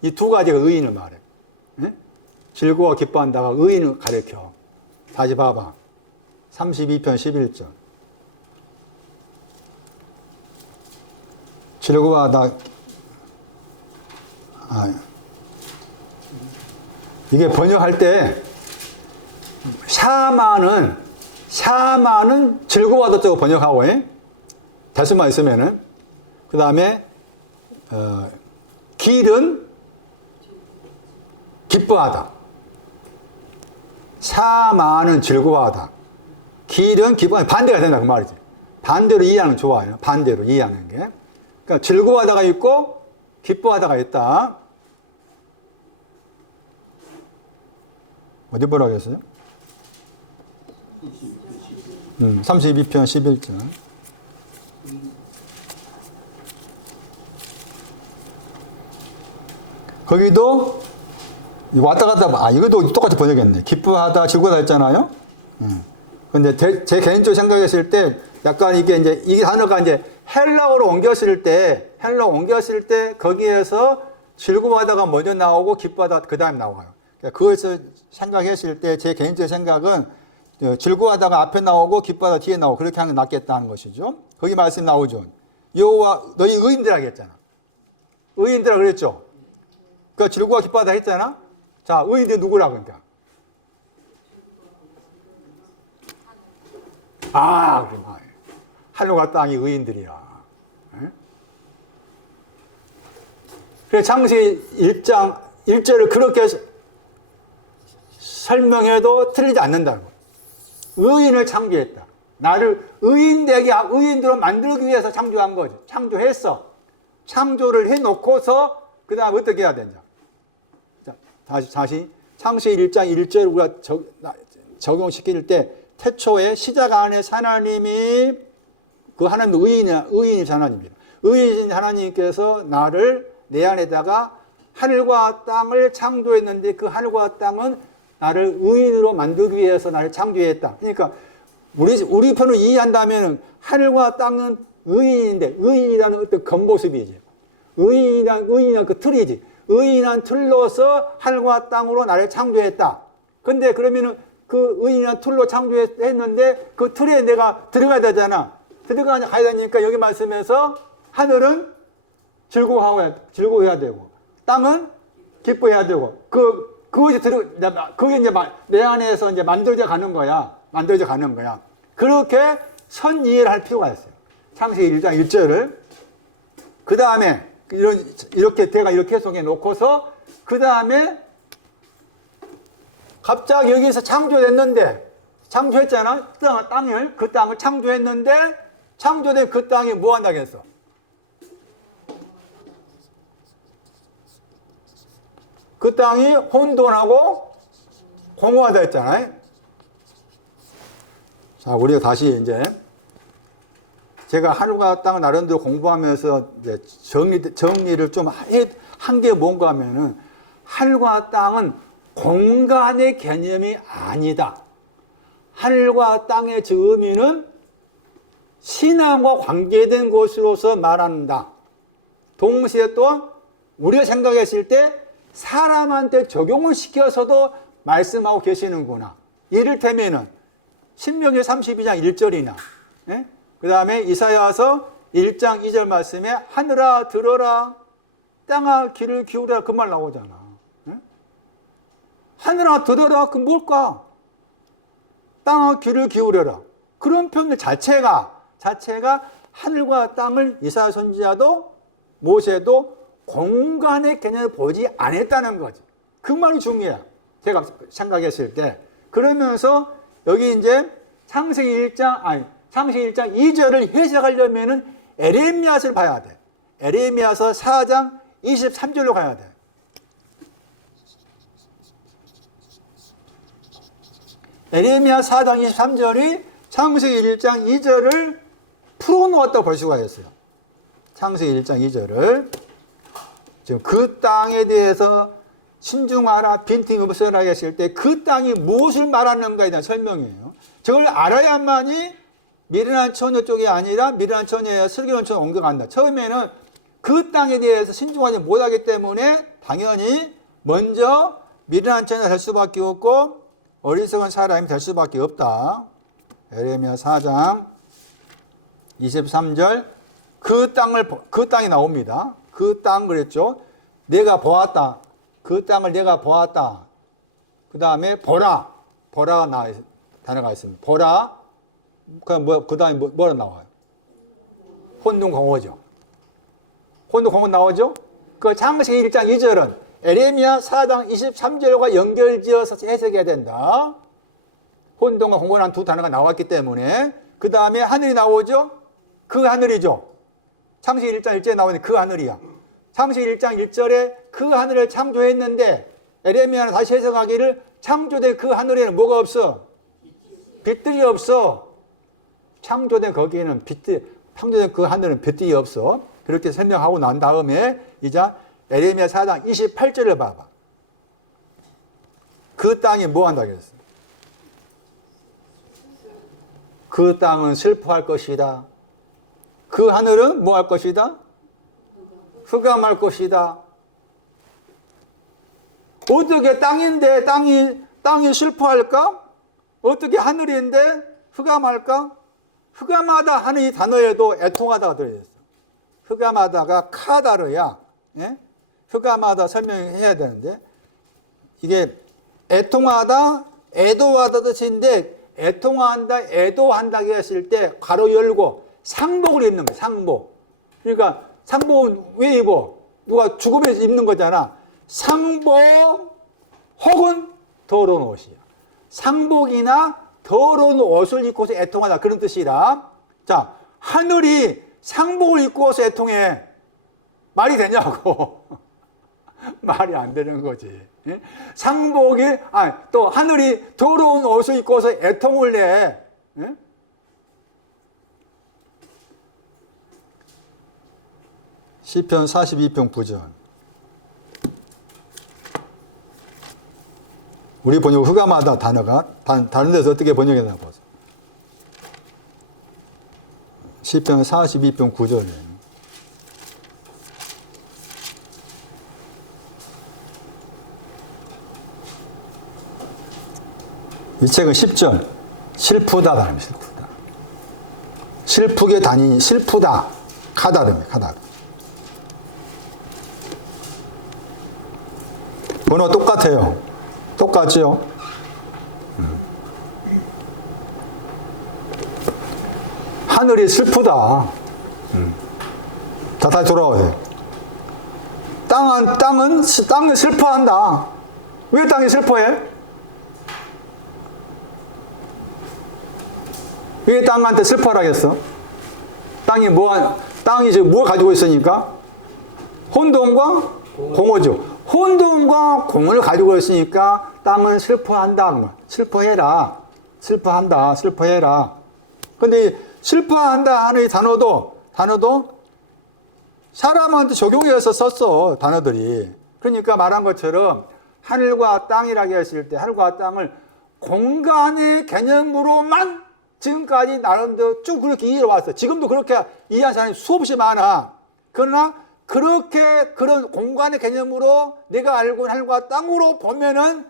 이 두 가지가 의인을 말해. 네? 즐거워 기뻐한다가 의인을 가르쳐. 다시 봐봐. 32편 11절. 즐거워하다. 이게 번역할 때 샤마는 즐거워하다 쪽으로 번역하고 대수만 있으면은 그 다음에 길은 기뻐하다. 사마는 즐거워하다. 길은 기뻐하다. 반대가 된다 그 말이지. 반대로 이해하는 게 좋아요. 반대로 이해하는 게. 그러니까 즐거워하다가 있고 기뻐하다가 있다. 어디 보라고 했어요? 32편 11절. 거기도 왔다 갔다, 이것도 똑같이 번역했네. 기뻐하다, 즐거워하다 했잖아요. 근데 제 개인적으로 생각했을 때 약간 이게 이제 이 단어가 이제 헬라어로 옮겼을 때 거기에서 즐거워하다가 먼저 나오고 기뻐하다 그 다음에 나와요. 그러니까 그것을 생각했을 때 제 개인적인 생각은 즐거워하다가 앞에 나오고 기뻐하다 뒤에 나오고 그렇게 하는 게 낫겠다는 것이죠. 거기 말씀 나오죠. 여호와 너희 의인들이라 했잖아. 의인들이라 그랬죠. 그 즐거워 기뻐하다 했잖아. 자, 의인들 누구라 그러니까. 그럼 하늘과 땅이 의인들이야. 그래서 창세기 1장 1절을 그렇게 설명해도 틀리지 않는다는 거예요. 의인을 창조했다. 나를 의인으로 만들기 위해서 창조한 거지. 창조했어. 창조를 해놓고서 그 다음에 어떻게 해야 되냐. 자, 다시 창세기 1장 1절 우리가 적용시킬 때 태초에 시작 안에 하나님이 그 하나님 의인이 하나님입니다. 의인이신 하나님께서 나를 내 안에다가 하늘과 땅을 창조했는데 그 하늘과 땅은 나를 의인으로 만들기 위해서 나를 창조했다. 그러니까 우리 편으로 이해한다면 하늘과 땅은 의인인데 의인이라는 어떤 겉모습이지. 의인이란 그 틀이지. 의인한 틀로서 하늘과 땅으로 나를 창조했다. 근데 그러면은 그 의인한 틀로 창조했는데 그 틀에 내가 들어가야 되잖아. 들어가야 되니까 여기 말씀에서 하늘은 즐거워해야 되고 땅은 기뻐해야 되고 그것이 그게 이제 내 안에서 이제 만들어져 가는 거야. 그렇게 선 이해를 할 필요가 있어요. 창세기 1장 1절을 그 다음에 이렇게 내가 이렇게 해석해 놓고서 그 다음에 갑자기 여기서 창조했잖아. 그 땅을 창조했는데 창조된 그 땅이 뭐 한다고 했어? 그 땅이 혼돈하고 공허하다 했잖아요. 자, 우리가 다시 이제 제가 하늘과 땅을 나름대로 공부하면서 이제 정리를 좀 한 게 뭔가 하면은 하늘과 땅은 공간의 개념이 아니다. 하늘과 땅의 저 의미는 신앙과 관계된 것으로서 말한다. 동시에 또 우리가 생각했을 때 사람한테 적용을 시켜서도 말씀하고 계시는구나. 이를테면은 신명기 32장 1절이나 그 다음에 이사야서 1장 2절 말씀에 하늘아 들어라 땅아 귀를 기울여라 그 말 나오잖아. 하늘아 들어라 그 뭘까? 땅아 귀를 기울여라. 그런 표현 자체가 하늘과 땅을 이사야 선지자도 모세도 공간의 개념을 보지 않았다는 거지. 그 말이 중요해. 제가 생각했을 때. 그러면서 여기 이제 창세기 1장 2절을 해석하려면은 에레미야서를 봐야 돼. 에레미야서 4장 23절로 가야 돼. 에레미야 4장 23절이 창세기 1장 2절을 풀어놓았다고 볼 수가 있어요. 창세기 1장 2절을. 지금 그 땅에 대해서 신중하라, 빈틈이 없어라 했을 때 그 땅이 무엇을 말하는가에 대한 설명이에요. 저걸 알아야만이 미련한 처녀 쪽이 아니라 미련한 처녀에 슬기로운 처녀 옮겨간다. 처음에는 그 땅에 대해서 신중하지 못하기 때문에 당연히 먼저 미련한 처녀가 될 수밖에 없고 어리석은 사람이 될 수밖에 없다. 에레미야 4장 23절 그 땅이 나옵니다. 그 땅 그랬죠. 내가 보았다. 그 땅을 내가 보았다. 그 다음에 보라. 단어가 있습니다. 보라. 그 다음에 뭐가 나와요? 혼돈공허죠. 혼돈공허 나오죠? 그 창세기 1장 2절은 에레미야 4장 23절과 연결지어서 해석해야 된다. 혼돈과 공허란 두 단어가 나왔기 때문에. 그 다음에 하늘이 나오죠. 그 하늘이죠. 창세기 1장 1절에 나오는 그 하늘이야. 창세기 1장 1절에 그 하늘을 창조했는데 에레미야는 다시 해석하기를 창조된 그 하늘에는 뭐가 없어? 빛들이 없어. 창조된 거기에는 창조된 그 하늘은 빛들이 없어. 그렇게 설명하고 난 다음에 이제 에레미야 4장 28절을 봐봐. 그 땅이 뭐 한다고 했어? 그 땅은 슬퍼할 것이다. 그 하늘은 뭐 할 것이다? 흑암할 것이다. 어떻게 땅인데 땅이 슬퍼할까? 어떻게 하늘인데 흑암할까? 흑암하다 하는 이 단어에도 애통하다가 들어있어. 흑암하다가 카다르야. 예? 흑암하다 설명해야 되는데 이게 애통하다, 애도하다 뜻인데 애통한다, 애도한다 했을 때 괄호 열고 상복을 입는 거야. 상복. 그러니까 상복은 왜 입어? 누가 죽으면서 입는 거잖아. 상복 혹은 더러운 옷이야. 상복이나 더러운 옷을 입고서 애통하다 그런 뜻이라. 자, 하늘이 상복을 입고서 애통해. 말이 되냐고. 말이 안 되는 거지. 예? 상복이 또 하늘이 더러운 옷을 입고서 애통을 내. 예? 시편 42편 9절. 우리 번역 흑암하다 단어가 다른 데서 어떻게 번역했나 보세요. 시편 42편 9절에 이 책은 10절 슬프다 단어입니다. 슬프다. 슬프게 다니니 슬프다. 카다르입니다. 카다르. 번호 똑같아요. 똑같죠? 하늘이 슬프다. 자, 다시 돌아오세요. 땅은 슬퍼한다. 왜 땅이 슬퍼해? 왜 땅한테 슬퍼하라겠어? 땅이 지금 뭘 가지고 있으니까? 혼돈과 공허죠. 혼돈과 공을 가지고 있으니까 땅은 슬퍼한다. 슬퍼해라. 슬퍼한다. 슬퍼해라. 근데 슬퍼한다 하는 이 단어도 사람한테 적용해서 썼어. 단어들이. 그러니까 말한 것처럼 하늘과 땅이라고 했을 때 하늘과 땅을 공간의 개념으로만 지금까지 나름대로 쭉 그렇게 이해해왔어. 지금도 그렇게 이해한 사람이 수없이 많아. 그러나 그런 공간의 개념으로 내가 알고 있는 하늘과 땅으로 보면은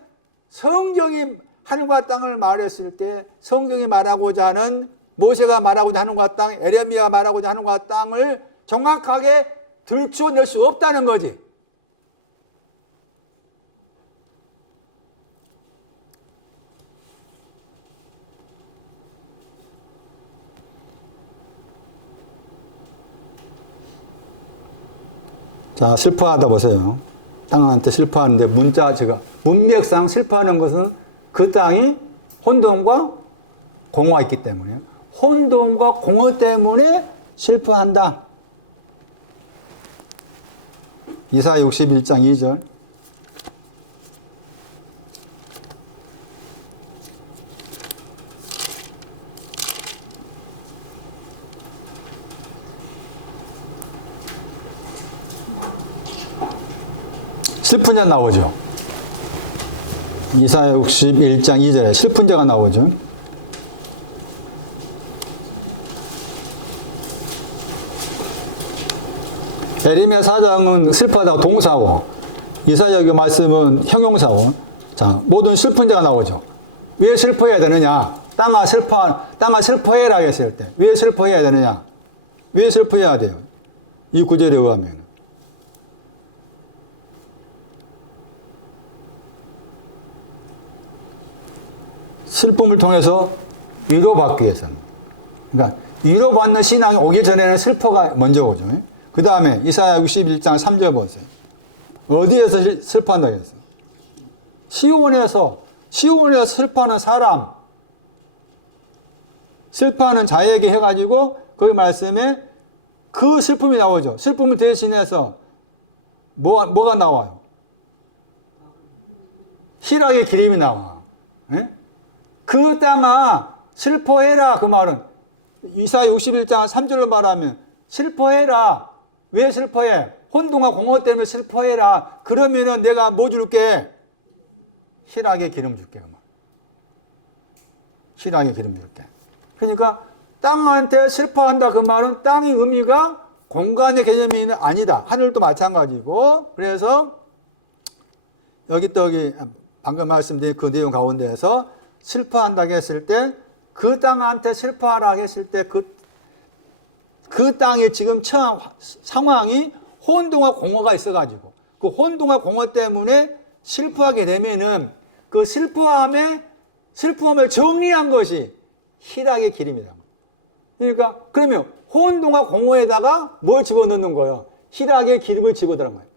성경이 하늘과 땅을 말했을 때 성경이 말하고자 하는 모세가 말하고자 하는 하늘과 땅, 에레미야가 말하고자 하는 하늘과 땅을 정확하게 들춰낼 수 없다는 거지. 자, 슬퍼하다 보세요. 땅한테 슬퍼하는데 문맥상 슬퍼하는 것은 그 땅이 혼돈과 공허가 있기 때문에 혼돈과 공허 때문에 슬퍼한다. 이사야 61장 2절. 슬픈 자 나오죠. 이사야 61장 2절에 슬픈 자가 나오죠. 에레미야 4장은 슬퍼하다가 동사고 이사야 말씀은 형용사고. 자, 모든 슬픈 자가 나오죠. 왜 슬퍼해야 되느냐? 땅아 슬퍼해라 했을 때 왜 슬퍼해야 되느냐? 왜 슬퍼해야 돼요? 이 구절에 의하면 슬픔을 통해서 위로받기 위해서는. 그러니까 위로받는 신앙이 오기 전에는 슬퍼가 먼저 오죠. 그 다음에 이사야 61장 3절 보세요. 어디에서 슬퍼한다고 했어? 시온에서 슬퍼하는 사람, 슬퍼하는 자에게 해가지고 거기 말씀에 그 슬픔이 나오죠. 슬픔을 대신해서 뭐가 나와요? 희락의 기림이 나와. 예? 그 땅아 슬퍼해라. 그 말은 이사야 61장 3절로 말하면 슬퍼해라. 왜 슬퍼해? 혼동과 공허 때문에 슬퍼해라. 그러면은 내가 뭐 줄게? 희락의 기름 줄게. 희락의 기름 줄게. 그러니까 땅한테 슬퍼한다. 그 말은 땅의 의미가 공간의 개념이 아니다. 하늘도 마찬가지고. 그래서 여기 방금 말씀드린 그 내용 가운데에서 슬퍼한다고 했을 때 그 땅한테 슬퍼하라 했을 때 그 땅에 지금 처한 상황이 혼동과 공허가 있어가지고 그 혼동과 공허 때문에 슬퍼하게 되면은 그 슬픔을 정리한 것이 희락의 기름이다. 그러니까 그러면 혼동과 공허에다가 뭘 집어넣는 거예요? 희락의 기름을 집어넣는 거예요.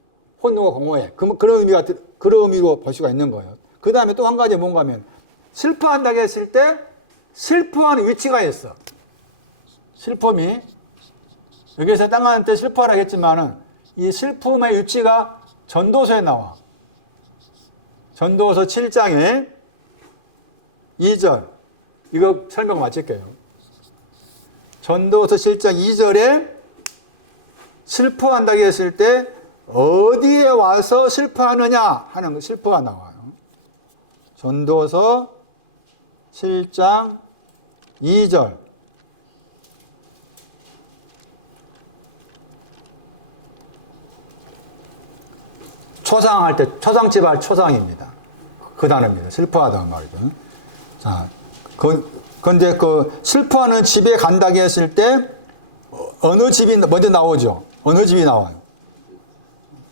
혼동과 공허에. 그런 의미로 볼 수가 있는 거예요. 그 다음에 또 한 가지 뭔가 하면 슬퍼한다고 했을 때 슬퍼하는 위치가 있어. 슬픔이 여기서 땅한테 슬퍼하라고 했지만은 이 슬픔의 위치가 전도서에 나와. 전도서 7장에 2절. 이거 설명 마칠게요. 전도서 7장 2절에 슬퍼한다고 했을 때 어디에 와서 슬퍼하느냐 하는 거 슬퍼가 나와요. 전도서 7장 2절. 초상할 때, 초상집 할 초상입니다. 그 단어입니다. 슬퍼하다 말이죠. 자, 근데 그 슬퍼하는 집에 간다고 했을 때, 어느 집이 먼저 나오죠? 어느 집이 나와요?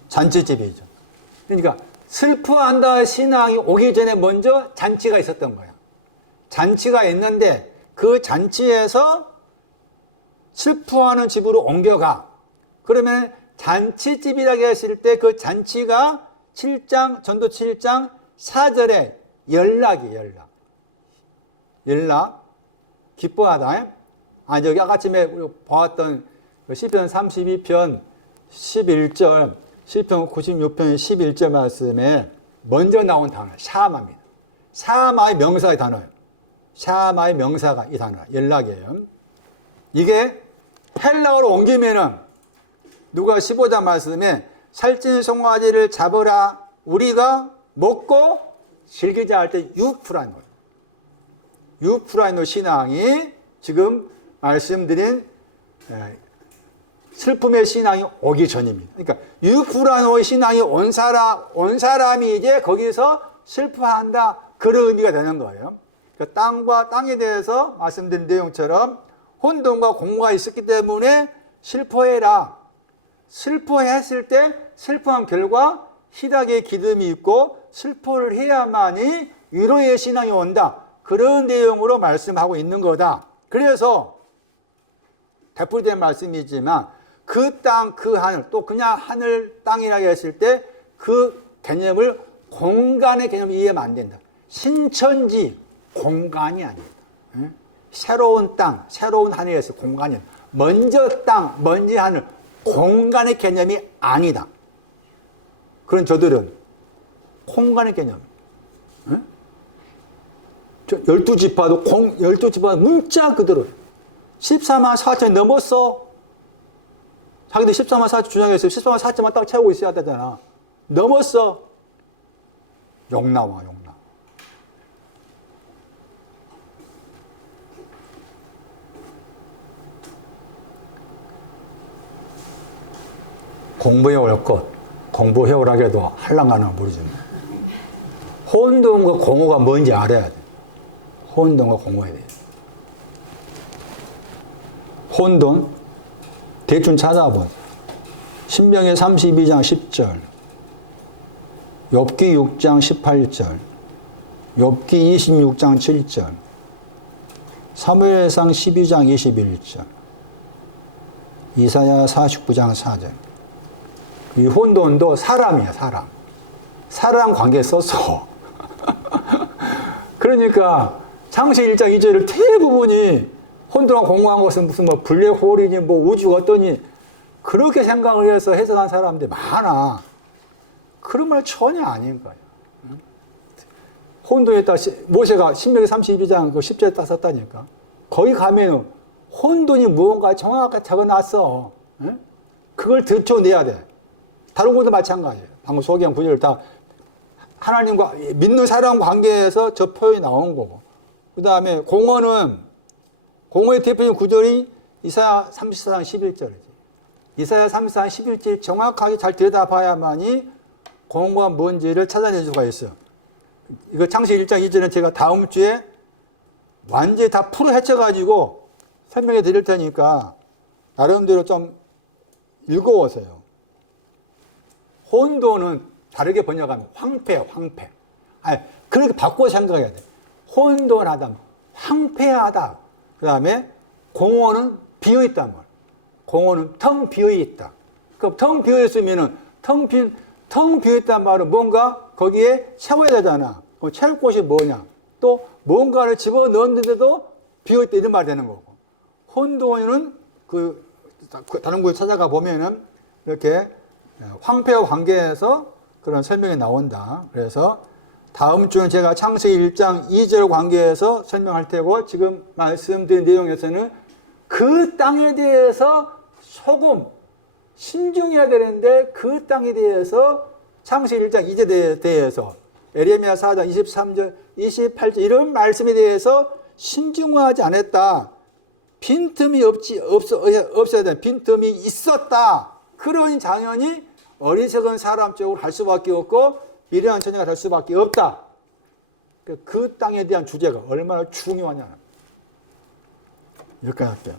잔치집이죠. 그러니까, 슬퍼한다 신앙이 오기 전에 먼저 잔치가 있었던 거야. 잔치가 있는데, 그 잔치에서 슬퍼하는 집으로 옮겨가. 그러면, 잔치집이라고 했을 때 그 잔치가 전도 7장 4절에 연락. 기뻐하다. 여기 아까쯤에 우리 보았던 시편 32편 11절, 시편 96편 11절 말씀에 먼저 나온 단어, 샤마입니다. 샤마의 명사의 단어예요. 샤마의 명사가 이 단어야. 연락이에요. 이게 헬라어로 옮기면은 누가 15장 말씀에 살찐 송아지를 잡으라 우리가 먹고 즐기자 할 때 유프라이노 신앙이 지금 말씀드린 슬픔의 신앙이 오기 전입니다. 그러니까 유프라이노의 신앙이 온 사람이 이제 거기서 슬퍼한다 그런 의미가 되는 거예요. 그러니까 땅과 땅에 대해서 말씀드린 내용처럼 혼돈과 공허가 있었기 때문에 슬퍼해라. 슬퍼했을 때 슬퍼한 결과 희락의 기름이 있고 슬퍼를 해야만이 위로의 신앙이 온다. 그런 내용으로 말씀하고 있는 거다. 그래서 대풀된 말씀이지만 그 땅, 그 하늘, 또 그냥 하늘, 땅이라고 했을 때 그 개념을 공간의 개념을 이해하면 안 된다. 신천지, 공간이 아니다. 새로운 땅, 새로운 하늘에서 공간이 아니다. 먼저 땅, 먼저 하늘, 공간의 개념이 아니다. 그런 저들은 공간의 개념. 12지파도 12지파 문자 그대로 14만 4천 넘었어. 자기들 14만 4천 주장했어요. 14만 4천만 딱 채우고 있어야 되잖아. 넘었어. 욕 나와. 공부해올 것, 공부해오라고 해도 할랑가는 모르지만 혼돈과 공허가 뭔지 알아야 돼. 혼돈과 공허에 대해. 혼돈, 대충 찾아봐. 신명기 32장 10절, 욥기 6장 18절, 욥기 26장 7절, 사무엘상 12장 21절, 이사야 49장 4절. 이 혼돈도 사람이야, 사람. 사람 관계에 썼어. 그러니까 창세 1장 2절을 대부분이 혼돈과 공허한 것은 무슨 뭐 블랙홀이니 뭐 우주가 어떠니 그렇게 생각을 해서 해석한 사람들이 많아. 그런 말 전혀 아닌 거예요. 혼돈에다 모세가 신명기 32장 그 10절에 딱 썼다니까. 거기 가면은 혼돈이 무언가 정확하게 적어놨어. 그걸 들춰내야 돼. 다른 것도 마찬가지예요. 방금 소개한 구절을 다 하나님과 믿는 사람 관계에서 저 표현이 나온 거고. 그 다음에 공허의 대표적인 구절이 이사야 34장 11절이지. 이사야 34장 11절 정확하게 잘 들여다봐야만이 공허가 뭔지를 찾아낼 수가 있어요. 이거 창세기 1장 2절은 제가 다음 주에 완전히 다 풀어 헤쳐가지고 설명해 드릴 테니까 나름대로 좀 읽어오세요. 혼돈은 다르게 번역하면 황폐야, 황폐. 아니, 그렇게 바꿔 생각해야 돼. 혼돈하다, 황폐하다. 그 다음에 공허는 비어있단 말이야. 공허는 텅 비어있다. 그럼 텅 비어있으면은 텅 비어있단 말은 뭔가 거기에 채워야 되잖아. 그럼 채울 곳이 뭐냐? 또 뭔가를 집어 넣었는데도 비어있다 이런 말이 되는 거고. 혼돈은 다른 곳에 찾아가 보면은 이렇게 황폐와 관계에서 그런 설명이 나온다. 그래서 다음 주는 제가 창세기 1장 2절 관계에서 설명할 테고 지금 말씀드린 내용에서는 그 땅에 대해서 조금 신중해야 되는데 그 땅에 대해서 창세기 1장 2절에 대해서 에레미야 4장 23절, 28절 이런 말씀에 대해서 신중하지 않았다. 빈틈이 없어야 돼. 빈틈이 있었다. 그러니 당연히 어리석은 사람 쪽으로 갈 수밖에 없고 미련한 처녀가 될 수밖에 없다. 그 땅에 대한 주제가 얼마나 중요하냐. 여기까지 할게요.